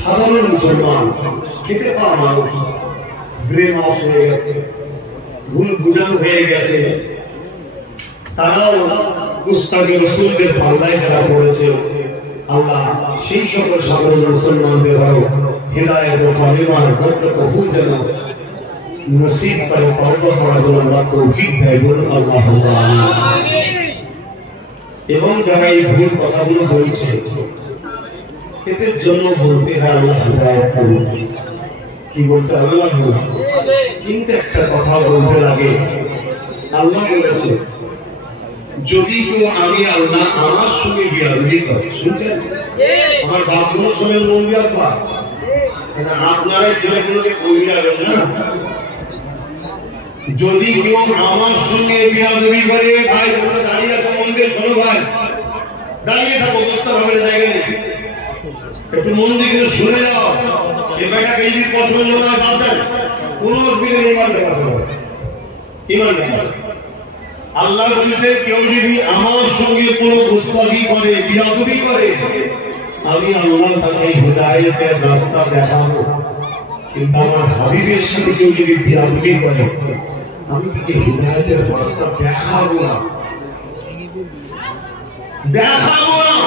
সাধারণ মুসলমান, খেটে খাওয়া মানুষ, ব্রেন ওয়াশ হয়ে গেছে, ভুল বুঝানো হয়ে গেছে, তারাও উস্তাদে রাসূলদের পাল্লায় যারা পড়েছে, আল্লাহ সেই সকল সাধারণ মুসলমানদের হেদায়েত ও কালিমার বদ্ধ কবুল যেন নসিব করে, তওবা করার জন্য আল্লাহ তৌফিক দেয়। বলুন আল্লাহুম্মা আমিন। এবং যারা এই ভুল কথাগুলো বলছে এদের জন্য বলতে হয় আল্লাহ হেদায়েত করুন। কি বলতে হবে না? কিন্তু একটা কথা বলতে লাগে, আল্লাহ বলেছে যদি কেউ আমি আল্লাহ আমার সঙ্গে বিয়াদবি করে, শুনছেন? আমার বাপগুলো শোনেন মন দিয়ে আব্বা, আপনারাই ছেলেগুলোকে করিয়াবেন না। যদি কেউ আমার সঙ্গে বিয়াদবি করে, ভাই তোমরা দাঁড়িয়ে আছো, মন দিয়ে শোনো ভাই, দাঁড়িয়ে থাকো, বুঝতে হবে না, জায়গা নেই, একটু মন দিয়ে কিন্তু শুনে যাও। এ বেটাকে যদি পছন্দ না বাদ দেন, কোন অসুবিধা নেই, ইমান দেখাতে হবে, ইমান দেখাতে। আল্লাহ বলছেন কেউ যদি আমার সঙ্গে কোনো গোস্তাগি করে, বিয়াদবি করে, আমি আল্লাহ তাকে হেদায়েতের রাস্তা দেখাবো। কিন্তু আমার হাবিবের সাথে কেউ যদি বিয়াদবি করে, আমি তাকে হেদায়েতের রাস্তা দেখাবো না, দেখাবো না,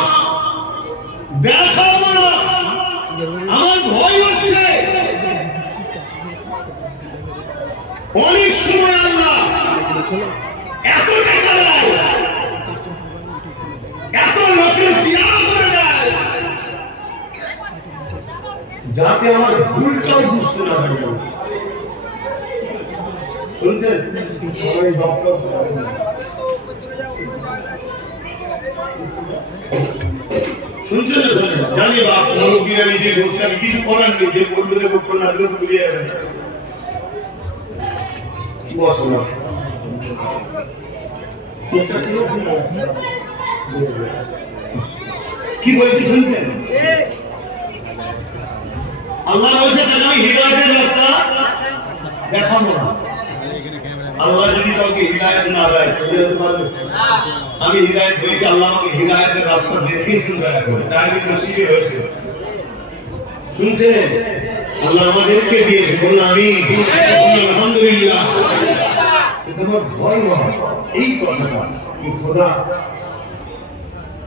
দেখাবো না। আমার ভয় হচ্ছে অনেক সময় আল্লাহ এত টাকা দেয়, এত লোকের বিয়া করে দেয়, যাতে আমার ভুলটাও বুঝতে না পারি। শুনছেন? শুনছেন? জানি বাপ মুরব্বীরা নিজে বসতে কিছু করার নেই, যে বলবে যে করতে না দিলে তো বুঝিয়ে যাবে। বসো না, কি বলছি শুনছেন? আল্লাহ বলছে তাকে আমি হিদায়াতের রাস্তা দেখাবো না। আল্লাহ যদি কাউকে হিদায়াত না দেয়, সহ্য করতে পারবে? আমি হিদায়াত হয়েছি, আল্লাহ আমাকে হিদায়াতের রাস্তা দেখিয়েছেন, দয়া করে, তাই আমি নসিবে হয়েছে। শুনছেন? আল্লাহ আমাদেরকে দিয়েছে, বলুন আমিন, আলহামদুলিল্লাহ। কিন্তু আমার ভয় হয় এই কথাটা, খোদা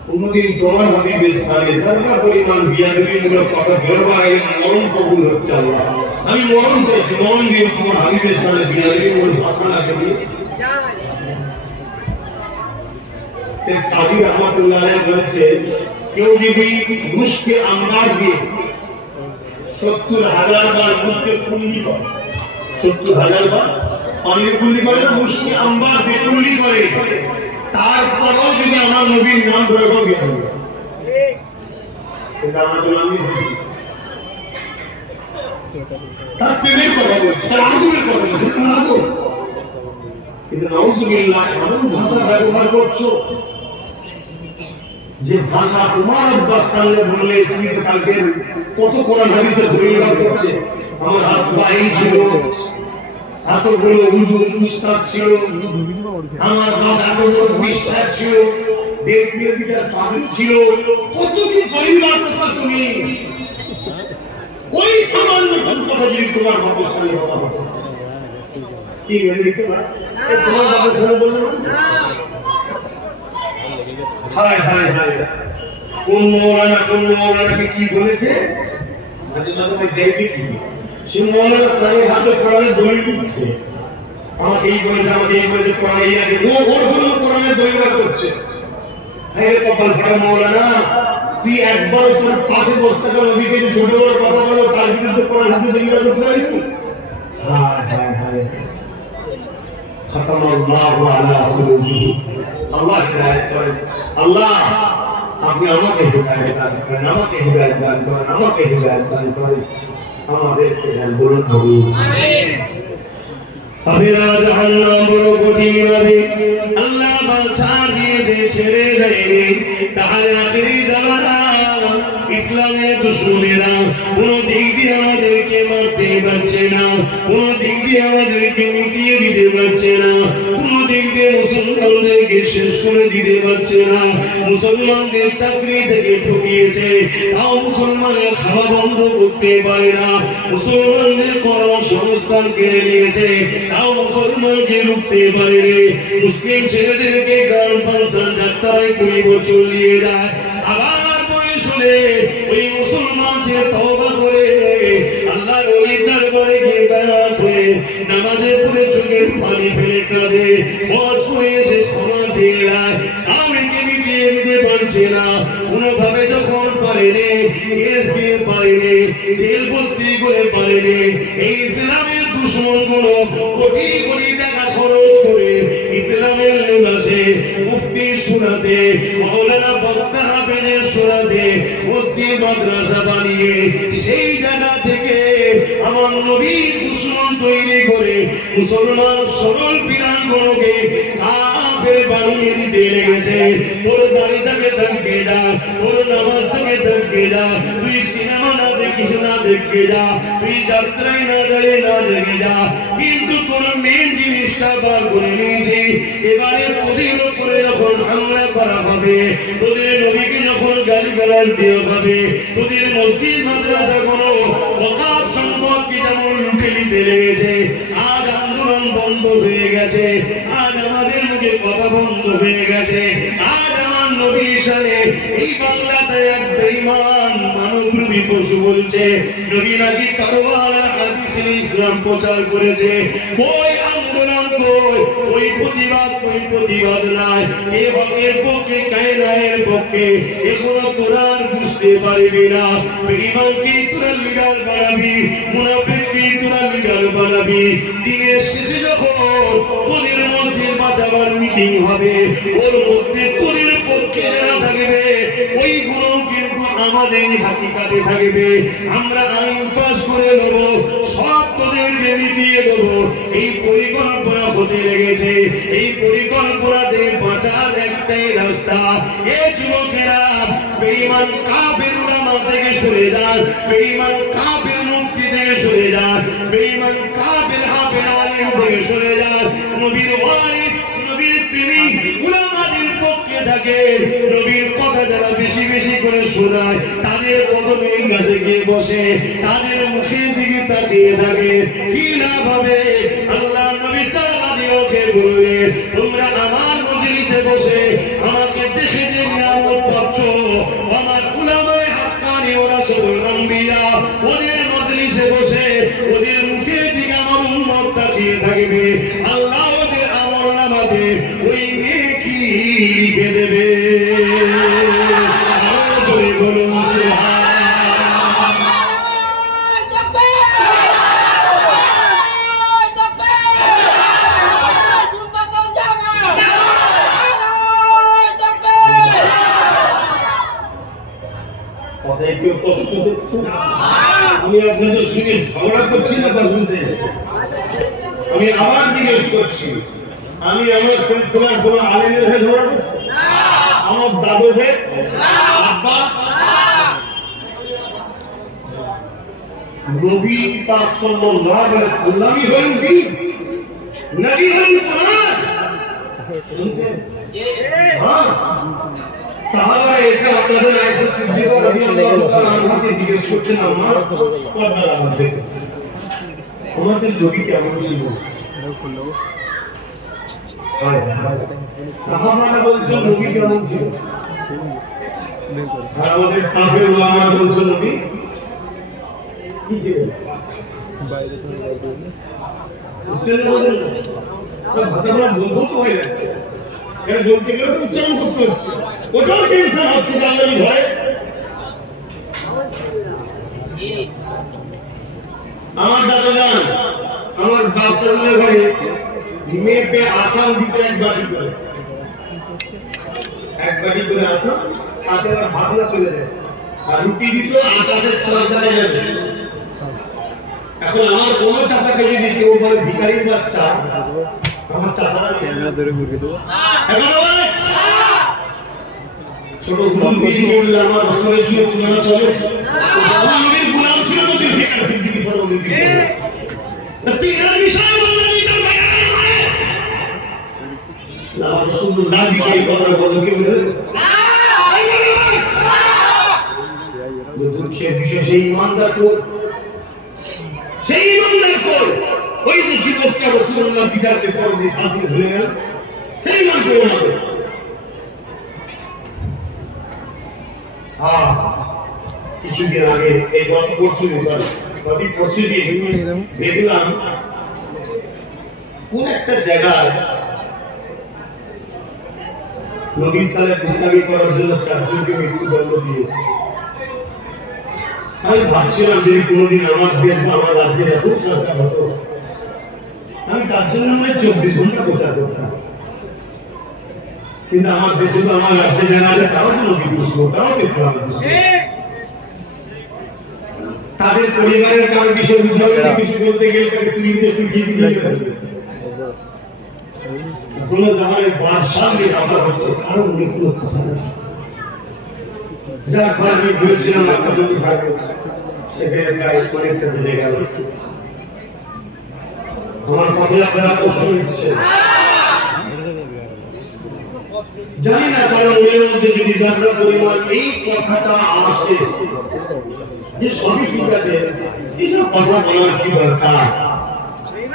কোনদিন তোমার হাবিবের স্থানে যারা পরিমাণ বিয়াদবিমূলক কথা বেরোবার আগে মরণ কবুল হচ্ছে। আল্লাহ আমি মরণ চাইছি, মরণ দিয়ে তোমার হাবিবের স্থানে বিয়াদবিমূলক ভাষা না দিয়ে। শেখ সাদি রহমাতুল্লাহ আলাইহি বলছে কেউ যদি মুশকে আম্বার দিয়ে 70,000 বার মুখকে কুন্ডি করে, 70,000 বার পানিতে কুন্ডি করে, মুশকে আম্বার দিয়ে কুন্ডি করে, তারপরেও যদি আমার নবীর নাম ধরে গিয়ে হবে, এটা আমার জন্য আমি তার প্রেমের কথা বলছি, তার আদরের কথা বলছি, তার আদর। কিন্তু নাউযুবিল্লাহ এমন ভাষা ব্যবহার করছো যে ভাষা তোমার আব্বার সামনে বললে তুমি তো কালকে কত কোরআন হাদিসের দলিল করছে। আমার হাত ভাই ছিল, এতগুলো হুজুর উস্তাদ ছিল, আমার বাবা এত বড় বিশ্বাস ছিল, দেবপ্রিয় পিতার পাগল ছিল, কত কি দলিল করতে তুমি। ওই সামান্য কথা যদি তোমার বাবার সামনে কথা বলো, কি লিখতে পারে তোমার বাবার সামনে বলবে না? হায় হায় হায়, কোন মৌলানাকে কি বলেছে দেখবি কি, সে মৌলানা তার হাতে কোরআনের দলিল দিচ্ছে, আমাকে এই বলেছে কোরআন এই আছে, ও ওর জন্য কোরআনের দলিল করছে। হ্যাঁ রে কপাল ফাটা মাওলানা, তুই একবার তোর পাশে বসে থাকা নবীকে ছোট বড় কথা বলো, তার বিরুদ্ধে কোরআন হাদিস দলিল করতে পারবি? হায় হায় হায়, খাতামাল্লাহু আলা কুলুবিহি, আল্লাহ হিদায়াত করেন। আল্লাহ আপনি আমাকে হিদায়াত দান করেন, আমাকে হিদায়াত দান করেন, আমাকে হিদায়াত দান করেন, আমাদেরকে দান করুন, আমিন। আবেরা জাহান্নাম বড় কঠিন হবে, আল্লাহ বাঁচা দিয়ে যে ছেড়ে দেয়নি, তাহলে আখেরি জামানা ইসলামের দুশমনেরা কোন দিক দিয়ে আমাদেরকে মারতে পারছে না, কোন দিক দিয়ে আমাদেরকে মিটিয়ে দিতে পারছে না, কোন দিক দিয়ে মুসলমানদেরকে শেষ করে দিতে পারছে না। মুসলমানদের চাকরি থেকে ঠকিয়েছে, তাও মুসলমানের খাওয়া বন্ধ করতে পারে না। মুসলমানদের কর্মসংস্থান কেড়ে নিয়েছে, তাও মুসলমানকে রুখতে পারে রে। মুসলিম ছেলেদেরকে গান পাঁচার যাত্রায় 20 বছর নিয়ে যায়, আবার বয়স হলে ওই মুসলমান ছেলে তওবা করে আল্লাহর ওলির দরবারে গিয়ে বেয়াত হয়ে নামাজে পড়ে চোখের পানি ফেলে কাঁদে, হজ করে এসে ক্ষমা চেয়ে যায়, আমিকে মিটিয়ে দিতে পারছে না। কোনোভাবে যখন পারেনি, কেস দিয়ে পারেনি, জেল ভর্তি করে পারেনি, এই ইসলামের দুশমন গুলো কোটি কোটি টাকা খরচ করে ইসলামের লিবাসে মুফতি সুরাতে মাওলানা বক্তা হাফেজের সুরাতে মসজিদ মাদ্রাসা বানিয়ে সেই জায়গা থেকে আমার নবীর দুশমন তৈরি করে মুসলমান সরল পিরানগুলোকে কাফের বানিয়ে দিতে লেগেছে। তোর দাড়ি থেকে থাকবে যা, তোর নামাজ থেকে থাকবে যা, তুই সিনেমা না দেখিস না দেখে যা, তুই যাত্রায় না দাঁড়িয়ে না দেখে যা, কিন্তু তোর মেন জিনিসটা বার করে নিয়েছি। এবারে তোদের উপরে যখন হামলা করা হবে, তোদের নবীকে যখন গালিগালাজ দেওয়া হবে, তোদের মসজিদ মাদ্রাসা কোনো ওয়াকাফ সম্পদকে যেমন লুটে নিতে লেগেছে, আজ আন্দোলন বন্ধ হয়ে গেছে, আজ আমাদের মুখে কথা বন্ধ হয়ে গেছে, আজ আমার নবী শানে এই বাংলাতে এক বেঈমান মানবরূপী পশু বলছে নবী নাকি তরোয়াল হাদিস ইসলাম প্রচার করেছে। ওই আন্দোলন কই, ওই প্রতিবাদ নাই, কে হকের পক্ষে কে ন্যায়ের পক্ষে, এগুলো তোরা আর বুঝতে পারবি না। বেঈমানকে তোরা লিডার বানাবি, মুনাফিককে তোরা লিডার বানাবি। দিনের শেষে যখন তোদের মধ্যে বাঁচাবার মিটিং হবে, ওর মধ্যে তোদের পক্ষে যারা থাকবে ওইগুলো কিন্তু আমাদের হাকিকাতে থাকবে। আমরা আইন পাস করে নেব, সব তোদেরকে মিটিয়ে দেবো। এই পরিকল্পনা হতে লেগেছে, এই পরিকল্পনাতে বাঁচার একটাই রাস্তা। এ যুবকেরা বেঈমান কাফের উলামা থেকে সরে যান, বেঈমান কাফের মুক্তি থেকে সরে যান, বেঈমান কাফের হাফেজ আলেম থেকে সরে যান। নবীর ওয়ারিস, নবীর প্রেমিক উলামাদের পক্ষে থাকে। নবীর কথা যারা বেশি বেশি করে শোনায়, তাদের কদমের কাছে গিয়ে বসে, তাদের মুখের দিকে তাকিয়ে থাকে, কি লাভ হবে? আল্লাহ নবী সাল্লাল্লাহু আলাইহি বললে, তোমরা আমার মজলিসে বসে আমাকে দেখে যে নিয়ামত পাচ্ছ, আমার উলামায়ে হাক্কানি ওয়ারাসাতুল আম্বিয়া, ওদের মজলিসে বসে ওদের মুখের দিকে আমার উম্মত তাকিয়ে থাকবে, আল্লাহ ওদের আমলনামাতে ওই নেকি লিখে দেবে। আরো জোরে বলুন সুবহান। আমি আপনাদের সঙ্গে ঝগড়া করছি না, শুনতে আমি আবার জিজ্ঞেস করছি, আমি আমার তোমার কোনো আলেমের হয়ে ঝগড়া করছি? আমার দাদু হয়ে, আব্বা, নবী পাক সাল্লাল্লাহু আলাইহি ওয়াসাল্লামই হলেন দ্বীন, নবী হলেন কোরআন। শুনছেন? হ্যাঁ, সাহাবারা এসে আপনাদের আয়েশা সিদ্দিকা রাদিয়াল্লাহু তাআলা আনহাকে জিজ্ঞেস করছেন, আম্মা পর্দার আড়াল থেকে আমাদের নবী কেমন ছিল? সাহাবারা বলছেন নবী কেমন ছিল, আর আমাদের কাফের উলামারা বলছেন নবী কি ছিল? বুঝছেন না বলেন না ভাষা বলা বন্ধ তো হয়ে যাচ্ছে এর বলতে গেলে তো উচ্চারণ করতে হচ্ছে ওটাও টেনশন হচ্ছে বাঙালি ঘরে আমার দাদা যান আমার বাচ্চাদের ঘরে মেপে আসাম দিতে এক বাটি করে আসাম তাতে আমার ভাবনা চলে যায় আর রুটি দিত আকাশের চাঁদ দেখা যাবে এখন আমার কোনো চাচাকে যদি কেউ বলে ভিখারির বাচ্চা আমার চাচারা ছোট হুজুর পীর বললে আমার রসুলের সঙ্গে তুলনা চলে আমার নবীর গোলাম ছিল তো জুলফিকার সিদ্দিকী ছোট হুজুর পীর না তিনার বিষয় বললেন এটা না রাসূলুল্লাহ বিষয় কথা বলতে কি বলে দুঃখের বিষয় সেই ইমানদার কোন ওই যে যুবকটা রাসূলুল্লাহ বিদারকে পরদিন ফাঁসি ভুলে গেল সেই মান কেউ না কিছুদিন আগে এই গত পরশু দিন দেখলাম কোন একটা জায়গায় নবী সালের গুস্তাখি করার জন্য 4 জনকে মৃত্যুদণ্ড দিয়েছে আমি ভাবছিলাম যদি কোনোদিন আমার দেশ বা আমার রাজ্যের এত সরকার হতো আমি তার জন্য 24 ঘন্টা প্রচার করতাম কিন্তু আমার দেশে তো আমার রাজ্যে যারা আছে তারাও তো নবী দুশ্মন তারাও ইসলাম তাদের পরিবারের কারো বিষয় কিছু বলতে গেলে তাকে তুলিতে কোনো ধরনের বাদশাহ নিয়ে কথা হচ্ছে কারো মনে কোনো কথা নেই যার পর আমি বলছিলাম আপনার যদি থাকবে সেখানে প্রায় অনেকটা বেড়ে গেল আমার কথায় আপনারা কষ্ট নিচ্ছেন জানি না কারণ মনের মধ্যে যদি যাত্রা পরিমাণ এই কথাটা আসে যে সবই ঠিক আছে এইসব কথা বলার কি দরকার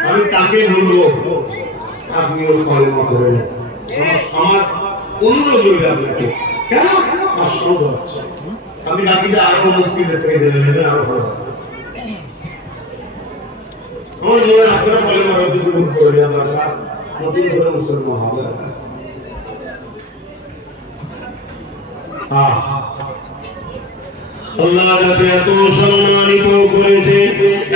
আমি তাকে বলবো আপনিও কলমা করেন আমার অনুরোধ রইল আপনাকে কেন আমার সঙ্গ হচ্ছে আমি ডাকিটা আরো মুক্তিদের থেকে জেনে নেবেন আরো ভালো আমার মনে হয় আপনারা কলমা হয়তো গ্রহণ করে আমার নতুন করে মুসলমান হবে আল্লাহ যাকে এত সম্মানিত করেছে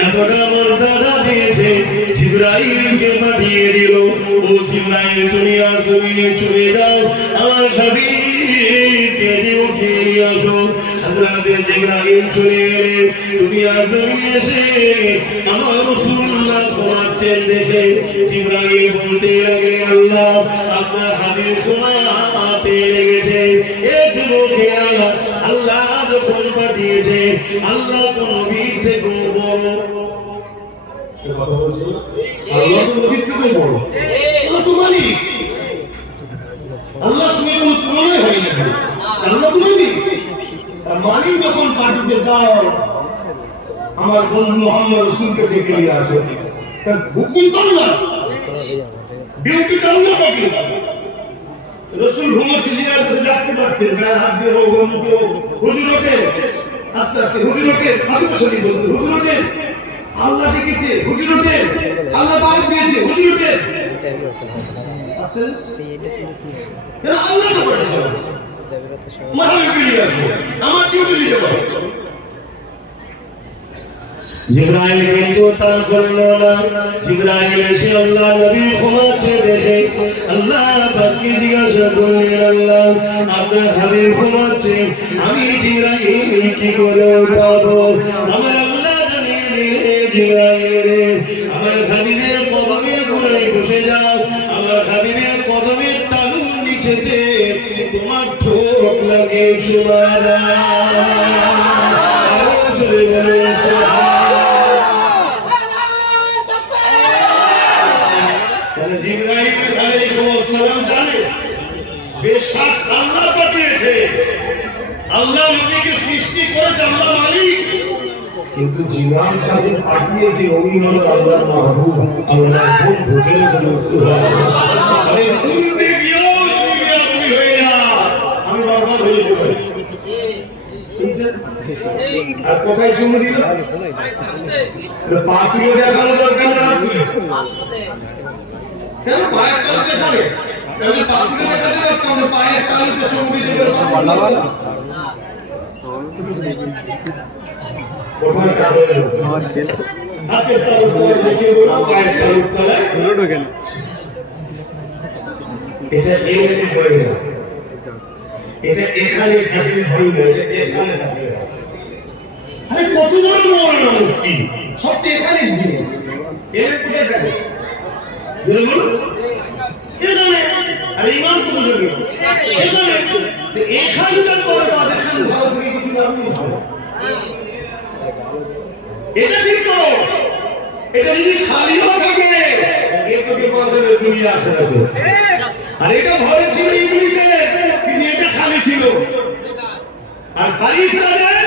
এতটা মর্যাদা দিয়েছে জিবরাইলকে পাঠিয়ে দিল ও জিবরাইল দুনিয়া জমিনে চলে যাও আমার হাবিবকে উঠিয়ে নিয়ে আসো হযরত জিবরাইল চলে এলেন দুনিয়া জমিনে এসে আমার রাসূলুল্লাহ ঘুমাচ্ছেন দেখে জিবরাইল বলতে লাগলেন আল্লাহ আপনার হাবিব ঘুমাতে লেগেছে এ যুবকেরা আল্লাহ যখন পাঠিয়েছে আল্লাহ তো নবীর থেকে বড় কথা বলছো আল্লাহ তো নবীর থেকে বড় আল্লাহ তো মালিক আল্লাহ সঙ্গে কোনো তুলনাই হয় না আল্লাহ তো মালিক মালিক যখন পাঠিয়ে দাও আমার বন্ধু মোহাম্মদ রাসূলকে ডেকে নিয়ে আসো তার হুকুম তো না ডিউটি তো আল্লাহ পাঠিয়ে দাও রাসূল ঘুমোতে জিরাতে ডাকতে পারতেন গায়ে হাত দিয়ে হোক মুখে হোক হুজুর ওঠেন আস্তে আস্তে হুজুর ওঠেন আমি তো শুনি বলতে হুজুর ওঠেন আল্লাহ ডেকেছে হুজুর ওঠেন আল্লাহ দাওয়াত দিয়েছে হুজুর ওঠেন কেন আল্লাহ তো বলেছে মাহবুব নিয়ে আসো আমার ডিউটি দিতে পারো জিবরাইল কিন্তু তা করলো না জিবরাইল এসে আল্লাহ নবী ঘুমাচ্ছে দেখে আল্লাহ পাককে জিজ্ঞাসা করলেন আল্লাহ আপনার হাবিব ঘুমাচ্ছে আমি জিবরাইল কি করে উঠাবো আমার আল্লাহ জানিয়ে দিলে জিবরাইল রে আমার হাবিবের কদমের গোড়ায় বসে যাও আমার হাবিবের কদমের তালুর নিচেতে তোমার ঠোঁট লাগে চুমা দাও আরো জোরে বলো সুবহান জিবরাইল আলাইহিস সালাম জানে বেশক আল্লাহ পাঠিয়েছে আল্লাহ নবীকে সৃষ্টি করেছে আল্লাহ মালিক কিন্তু জিবরাইল কাছে পাঠিয়েছে ওই হলো আল্লাহর মাহবুব আল্লাহর বন্ধু বলে সুবহানাল্লাহ আরে দূর থেকে গিয়েও যদি আমি হয়ে না আমি বরবাদ হয়ে যেতে পারি শুনছেন? আর কোথায় চুমু দিল? পা তুলে দেখানো দরকার না কেন? পায়ের তালুতে খাবে? তাহলে পা তুলে দেখাতে পারতাম না, পায়ের তালুতে চুমু দিতে গেলে পা তুলে দিতাম। ওঠার কারণে হাতের তালুর তলায় দেখিয়ে বললাম, পায়ের তালুর তলায় এটা এখানে হয় না, এটা এখানে থাকলে হয় না, এটা এখানে থাকলে হয়। আরে কত বড় বড় মুক্তি, সব তো এখানে জিনিস। এর কোথায় থাকে? বলুন এখানে। আর ইমান কত জমি এখানে। এখানকার পরে পাকিস্তান ভারত থেকে কিছু লাভ নেই। এটা ঠিক তো, এটা যদি খালিও থাকে এ তোকে বাঁচাবে দুনিয়া আখিরাতে। আর এটা ভরে ছিল ইবলিসের, কিন্তু এটা খালি ছিল। আর ফারিস্তাদের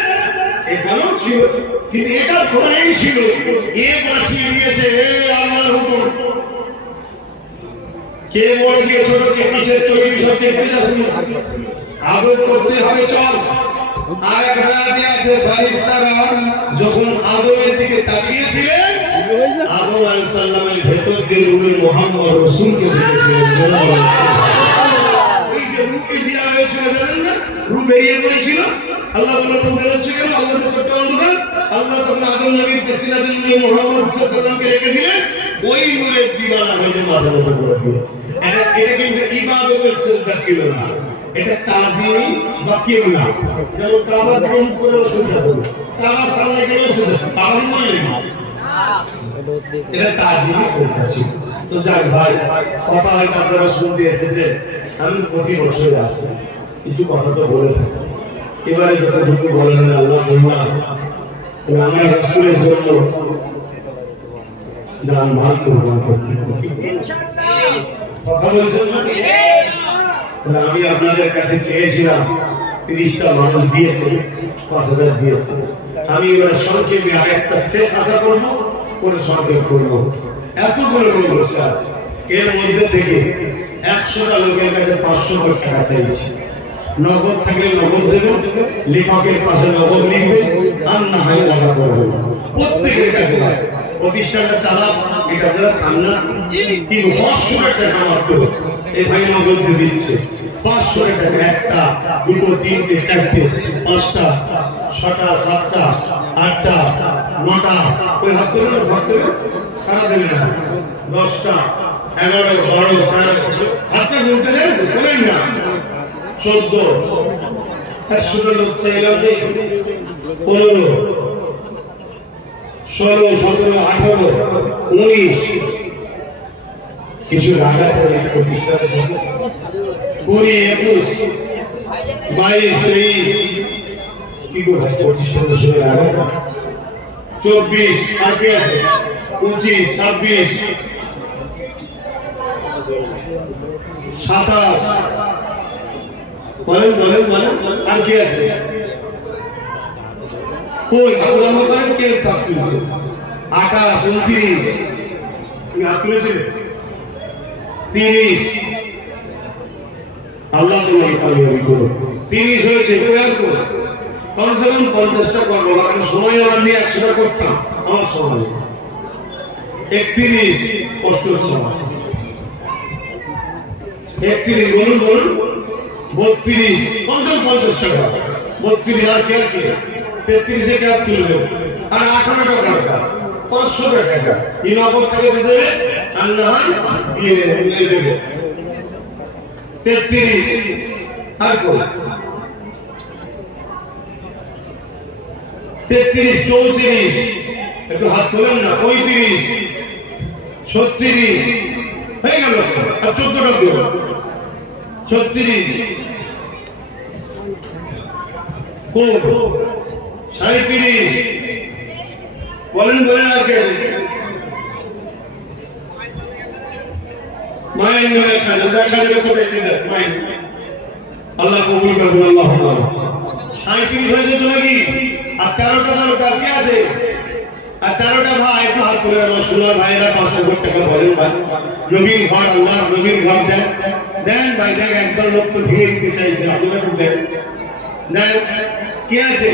এখানেও ছিল, কিন্তু এটা ভরেই ছিল। এ বাঁচিয়ে দিয়েছে, হে আল্লাহর হুকুম। কে বড় কে ছোট কে কিসের তৈরি সব দেখতে যাচ্ছি, আদর করতে হবে চল। আর এক রাতে আছে ফারিস্তারা যখন আদমের দিকে তাকিয়েছিলেন, আদম আলাইহিস সালামের ভেতর দিয়ে নূরে মুহাম্মদ রাসূলকে দেখেছিলেন। এই যে রূপে বিয়া হয়েছিল জানেন না, রূপ বেরিয়ে পড়েছিল। আল্লাহ বলে রূপ বেরোচ্ছে কেন? আল্লাহর ভেতরটা অন্ধকার। আল্লাহ তখন আদম নবীর পেছনাতে নূরে মুহাম্মদ সাল্লাল্লাহু আলাইহি সাল্লামকে রেখে দিলেন। ওই নূরের দিবানা ভেজে মাথা মতো করে দিয়েছে। এটা কিন্তু ইবাদতের সিজদা ছিল না, এটা তাজিমি বা কিবলা। যেমন কাবা দম করে সিজদা করো, কাবা সামনে গেলে সিজদা, কাবা বললেন এটা তাজিমি সিজদা ছিল। তো যাক ভাই, কথা হয়তো আপনারা শুনতে এসেছে, আমি প্রতি বছরে আসি, কিছু কথা তো বলে থাকি। এবারে যতটুকু বলেন আল্লাহ বললাম, আমরা রাসূলের জন্য যার মাল কোরবান করতে কথা বলছেন না? তাহলে আমি আপনাদের কাছে চেয়েছিলাম 30টা মানুষ দিয়েছে, 5000 দিয়েছে। আমি এবারে সংক্ষেপে আর একটা শেষ আশা করবো, করে সংক্ষেপ করবো। এতগুলো লোক বসে আছে, এর মধ্যে থেকে 100টা লোকের কাছে 500 টাকা চাইছি। নগদ থাকলে নগদ দেবেন, লেখকের পাশে নগদ লিখবেন, আর না হয় টাকা করবেন। প্রত্যেকের কাছে প্রতিষ্ঠানটা চালাক, এটা আপনারা চান না, কিন্তু 500 টাকা মাত্র এই ভাই নগদ দিয়ে দিচ্ছে। 500 টাকা, একটা দুটো তিনটে চারটে পাঁচটা ছটা সাতটা আটটা নটা, ওই হাত ধরে ভাগ করে কারা দেবে না, 10টা 11 12 13 হাতটা গুনতে দেন, বলেন না 14, 100টা লোক চাইলাম 15, 16, 17, 18, 19, কিছু রাগ আছে প্রতিষ্ঠানের সাথে, 20, 21, 22, 23, কি করে ভাই প্রতিষ্ঠানের সাথে রাগ আছে, 24, আর কে আছে, 25, 26, 27, বলেন বলেন বলেন, আর কে আছে? কই আল্লাহ করেন কে তাক তুলছে? 28, 29, তুমি হাত তুলেছিলে 30, আল্লাহ তোমাকে কামিয়াবি করো। 30 হয়েছে, প্রয়াস করো, কমসে কম 50টা করবো, কারণ সময় আমার নিয়ে 100টা করতাম, আমার সময় 31, কষ্ট হচ্ছে আমার 31, বলুন বলুন 32, কমসে কম 50 টাকা 32, আর কে কে 33-এ ক্যাপ তুলবে, আর 18 টাকা 500 টাকা এই নগদ থেকে দিয়ে দেবে, আর না হয় দিয়ে দেবে 33, আর কত 33, 34, একটু হাত তোলেন না, 35, 36 হয়ে গেল, আর 14 টাকা দেবো 36, 37, বলেন বলেন, আর কে মাইন্ড নেই, 1000 কোথায় দিলেন মাইন্ড, আল্লাহ কবুল করবেন, আল্লাহ 37 হয়েছে তো নাকি, আর 13টা দরকার কে আছে, আর 13টা ভাই একটু হাত তুলে, আমার সোনার ভাইয়েরা 500 টাকা বলেন ভাই, নবীর ঘর, আল্লাহ নবীর ঘর দেন দেন ভাই, দেখ একদল লোক তো ভেঙে দিতে চাইছে, আপনারা একটু দেন দেন কে আছে?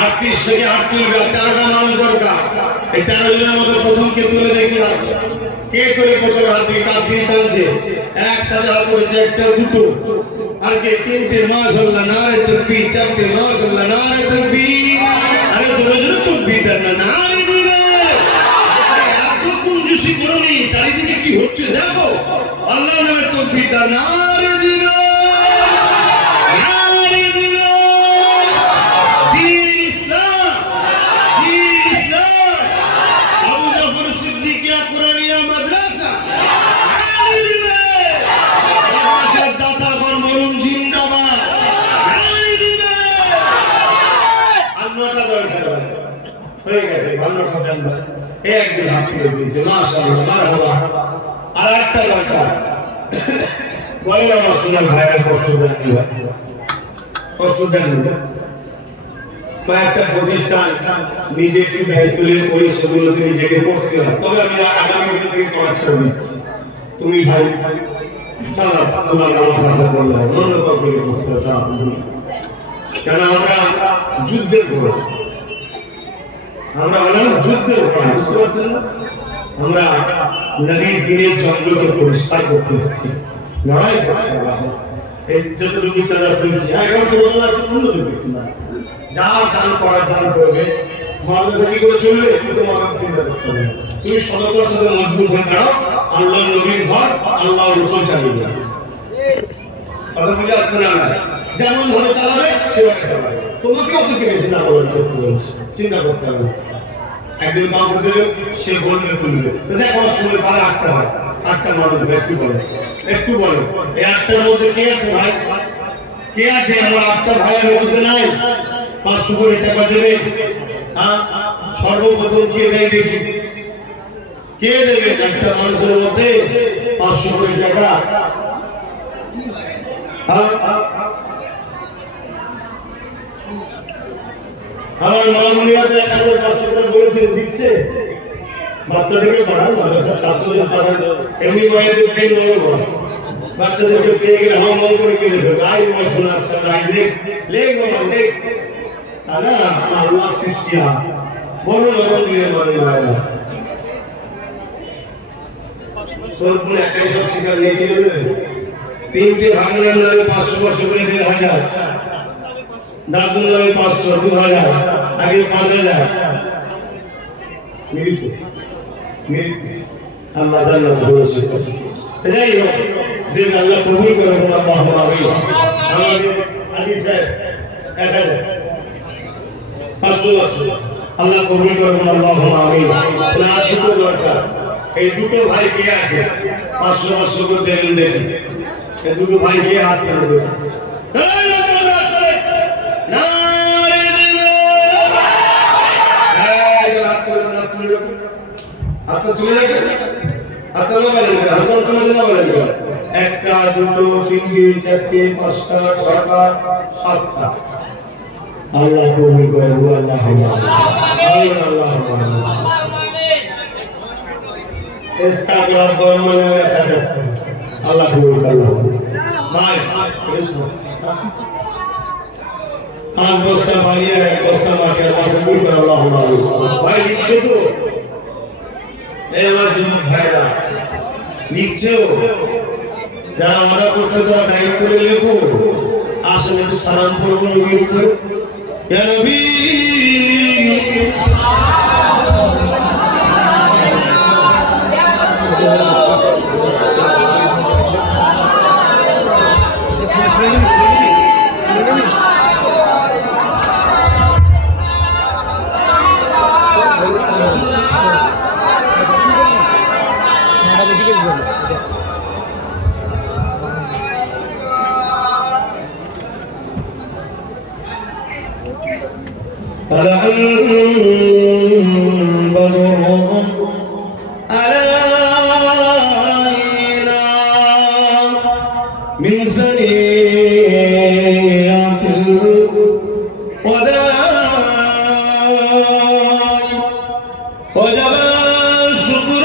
আটত্রিশ থেকে 13টা মানুষ দরকার। এই 13 জনের মধ্যে প্রথম কে তুলে দেখি হাত? কে তুলে প্রথম হাত দিয়ে কাপ দিয়ে টানছে? একসাথে হাত করেছে, একটা দুটো আর কে তিনটে, মাশাআল্লাহ, নারে তাকবীর, চারটে, মাশাআল্লাহ, নারে তাকবীর। আরে জোরে জোরে তাকবীর দেন না, নারে দিবে। এত কুঞ্জুসি করনি, চারিদিকে কি হচ্ছে দেখো। আল্লাহর নামে তাকবীর দাও, নারে দিবে, নারে দিবে। দ্বীন ইসলাম, দ্বীন ইসলাম, আবু জাফর সিদ্দিকিয়া কুরআনিয়া মাদ্রাসা, নারে দিবে। মাদ্রাসার দাতাগণ বলুন জিন্দাবাদ, নারে দিবে। আন্নটা দরকার হয়ে গেছে, ভালো খাবেন ভাই, একদিন হাত তুলে দিয়েছে, মাশাআল্লাহ, মারহাবা। আর একটা দরকার, বলেন আমার সোনার ভাইয়ের কষ্ট দেন ভাই, কষ্ট দেন। কয়েকটা প্রতিষ্ঠান নিজে একটু ব্যয় তুলে করি, সেগুলোতে নিজেকে পড়তে হয়। তবে আমি আগামী দিন থেকে পড়া ছেড়ে দিচ্ছি। তুমি ভাই চালা, তোমার আমার ভাষা করলে হবে, অন্য কাউকে করতে হবে। কেন আমরা যুদ্ধের ঘোড়া, আমরা হলাম যুদ্ধের ঘোড়া, বুঝতে পারছেন না? আমরা নবীর দিনের জঙ্গলকে পরিষ্কার করতে এসেছি, লড়াই করতে হবে। এই যতটুকু চালা চলছে, এখন তো বলা আছে অন্য ব্যক্তি না, যা দান করার দান করবে, মানুষ কি করে চলবে তোমার চিন্তা করতে হবে। তুমি সততার সাথে মজবুত হয়ে দাঁড়াও, আল্লাহ নবীর ঘর, আল্লাহ রসুল চালিয়ে যাবে। কথা বুঝে আসছে না? যেমন ভাবে চালাবে সেভাবে চালাবে, তোমাকে অত বেশি না বলার চিন্তা করতে হবে। একদিন কাউকে দিলে সে বলবে তুলবে, এখন সময় তাহলে 8টা হয়, 8টা মানুষ একটু বলে, একটু বলে এই 8টার মধ্যে কে আছে ভাই? কে আছে? আমার 8টা ভাইয়ের মধ্যে নাই 500 করে টাকা দেবে? হ্যাঁ, সর্বপ্রথম কে দেয় দেখি, কে দেবে? একটা মানুষের মধ্যে 500 করে টাকা। আমার মামুনিরা 1500 করে বলেছিল, দিচ্ছে। বাচ্চাদেরকে পড়ান, মাদ্রাসা ছাত্রদের পড়ান, এমনি মায়েদের পেন বড় বাচ্চাদেরকে পেয়ে গেলে হাম হাম করে কে দেবে? আই আমার শোনা, আচ্ছা আই লেখ লেখ বাবা লেখ। আরে আল্লাহ সৃষ্টি বড় নরম মানে মায়েরা সরপুর একটাই সব শিকার লিখে দেবে। 3টে ভাগনার নামে 500 করে 1500, দাদুর নামে 500, 2000, আগে 5000। আল্লাহ জান্নাত বলেছে। যাই হোক, দিন আল্লাহ কবুল করে, আল্লাহুম্মা আমিন। আমাদের হাদিস সাহেব 1000, 500 আল্লাহ কবুল করে, আল্লাহুম্মা আমিন। তাহলে আর দুটো দরকার। এই দুটো ভাই কে আছে? 500 করে দেবেন দেখি। এই দুটো ভাই কে হাত তুলে দেবে? একটা, দুটো, তিনটে, চারটে, 5টা, 6টা, 7টা। আল্লাহ কবুল করে, আল্লাহ আল্লাহ আল্লাহ কবুল করে। ভাই 5 বস্তা পানি আর 1 বস্তা মাটি, আল্লাহ কবুল করে, আল্লাহ ভাই লিখছে তো? এই আমার যুবক ভাইরা লিখছেও, যারা অর্ডার করছে তারা দায়িত্ব নিয়ে লেখো। আসেন একটু সালাম করবো নবীর উপরে। ইয়া নবী من سنيات الوداع وجب الشكر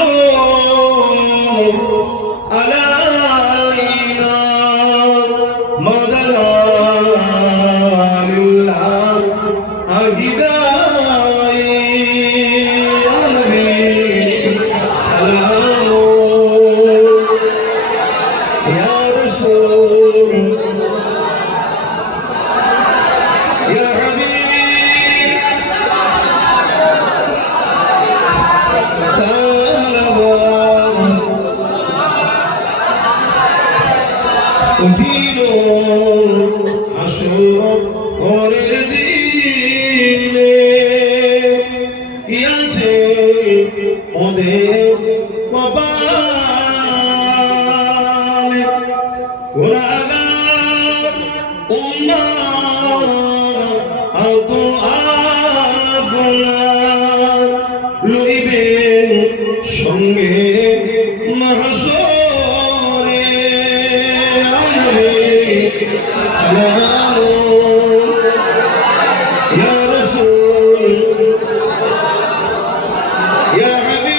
কঠিন হাসরের দিনে কি আছে ওদের কপালে গুনাহগার উম্মাহ আত আপনার লইবেন সঙ্গে মাহশরে আনবে সালাম ইয়া রাসূল ইয়া হাবিব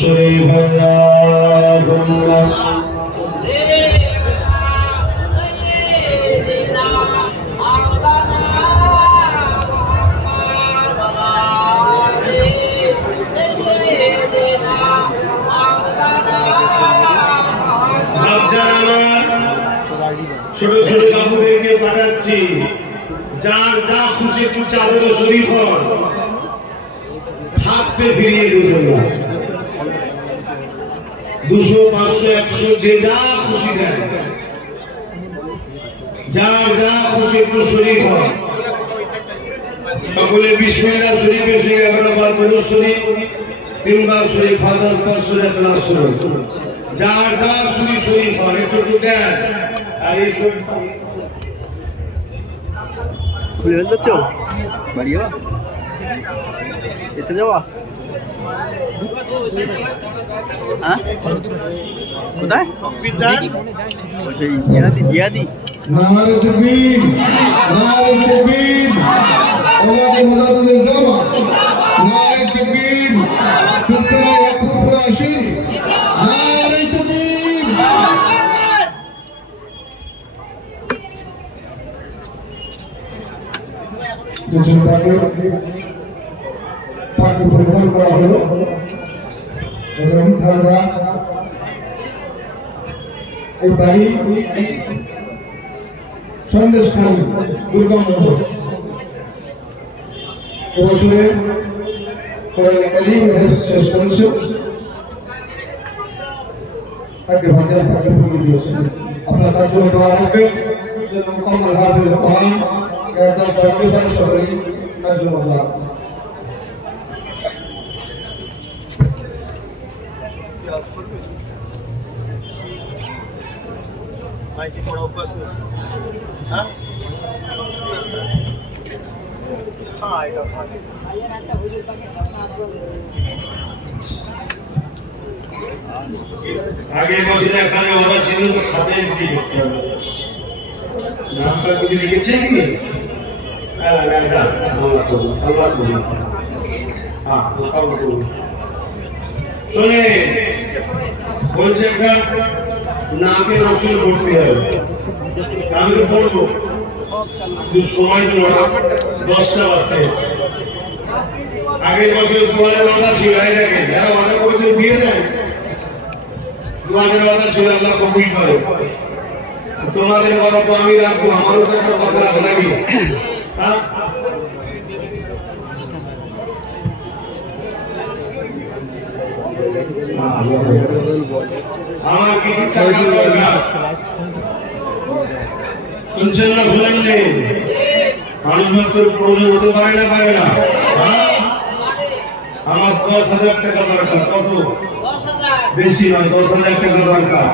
شريف اللهم ছোট ছোট বাবুদেরকে পাঠাচ্ছি যার যা খুশি একটু চাদর শরীফ হন থাকতে ফিরিয়ে দেবেন না 200 500 100 যে যা খুশি দেন যার যা খুশি একটু শরীফ হন সকলে বিসমিল্লাহ শরীফে 11 বার দরুদ শরীফ 3 বার শরীফ ফাতিহা 5 সূরা ইখলাস শরীফ যার যা খুশি শরীফ হন একটু দেন আর এই শরীফ খুলে ফেলতে বাড়ি যাওয়া এতে যাওয়া হ্যাঁ কোথায় সেই জিয়াদি নারে তাকবীর নারে তাকবীর আল্লাহু মুজাদ্দিদ জামা নারে তাকবীর সিলসিলা ওয়াকুফ রাশিদ নারে তাকবীর যেন পাক পরিধান করা হলো এবং ধারণা এই বাড়ি সন্দেশখালী দুর্গম মোড় এবছরে শেষ করেছে তাকে ভাজার ভাগ্য করে দিয়েছেন আপনার তার জন্য দোয়া রাখবেন যেন মোকাম্মল হাফিজ হয় একাদশ রাখতে পারে সকলেই তার জন্য দোয়া মাইকে পড়া অভ্যাস নেই হ্যাঁ হ্যাঁ এটা আগে বসে এখানে ওরা ছিল তো সাথে এন্ট্রি করতে হবে নামটা কি লিখেছে কি হ্যাঁ গাজা আল্লাহ করুন হ্যাঁ কাউকে করুন শুনে বলছে একটা নাকে রসুল করতে হবে আমি তো বলবো সময় তো 10টা বাজতে যাচ্ছে আগের বছর দুয়ারে বাধা ছিল এই দেখেন যারা বাধা করেছে বিয়ে দেয় দুয়ারে বাধা ছিল আল্লাহ কবুল করে তোমাদের কথা তো আমি রাখবো আমারও তো একটা কথা আছে নাকি আমার কিছু টাকা দরকার শুনছেন না শুনেননি মানুষ মাত্র প্রয়োজন হতে পারে না আমার 10,000 টাকা দরকার কত বেশি নয় 10,000 টাকা দরকার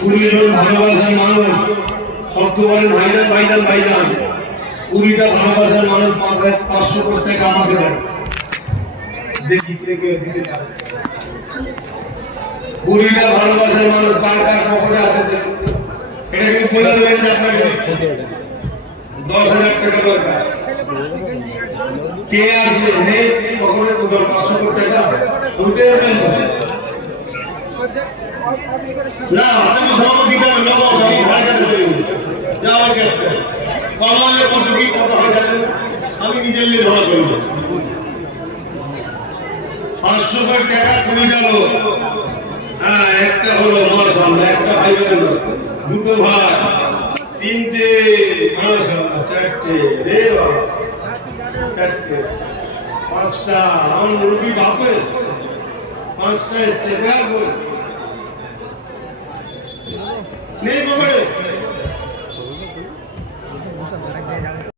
20 জন ভালোবাসার মানুষ শব্দ বলেন ভাইজান 20টা ভালোবাসার মানুষ 5,500 কোটি টাকা আমাকে দেয় দেখি থেকে দিতে পারে 20টা ভালোবাসার মানুষ কার পকেটে আছে এটা কিন্তু বলে দেবেন যে আপনাকে দিচ্ছে 10,000 টাকা দরকার কে আসবে নেই পকেটে 500 কোটি টাকা উঠে যাবেন না আমি সভাপতিটা নেব যাওয়ার কাছে কমালে কত কি কথা হয় জানেন আমি নিজের নিয়ে ধরা করব 500 কোটি টাকা তুমি গেল হ্যাঁ একটা হলো মাশাআল্লাহ, একটা ভাই বোন, দুটো ভাই, তিনটে মাশাআল্লাহ, চারটে রে বাবা, চারটে, পাঁচটা আমার মুরব্বী বাপ এসছে, পাঁচটা এসছে দেখো নেই বাবা রে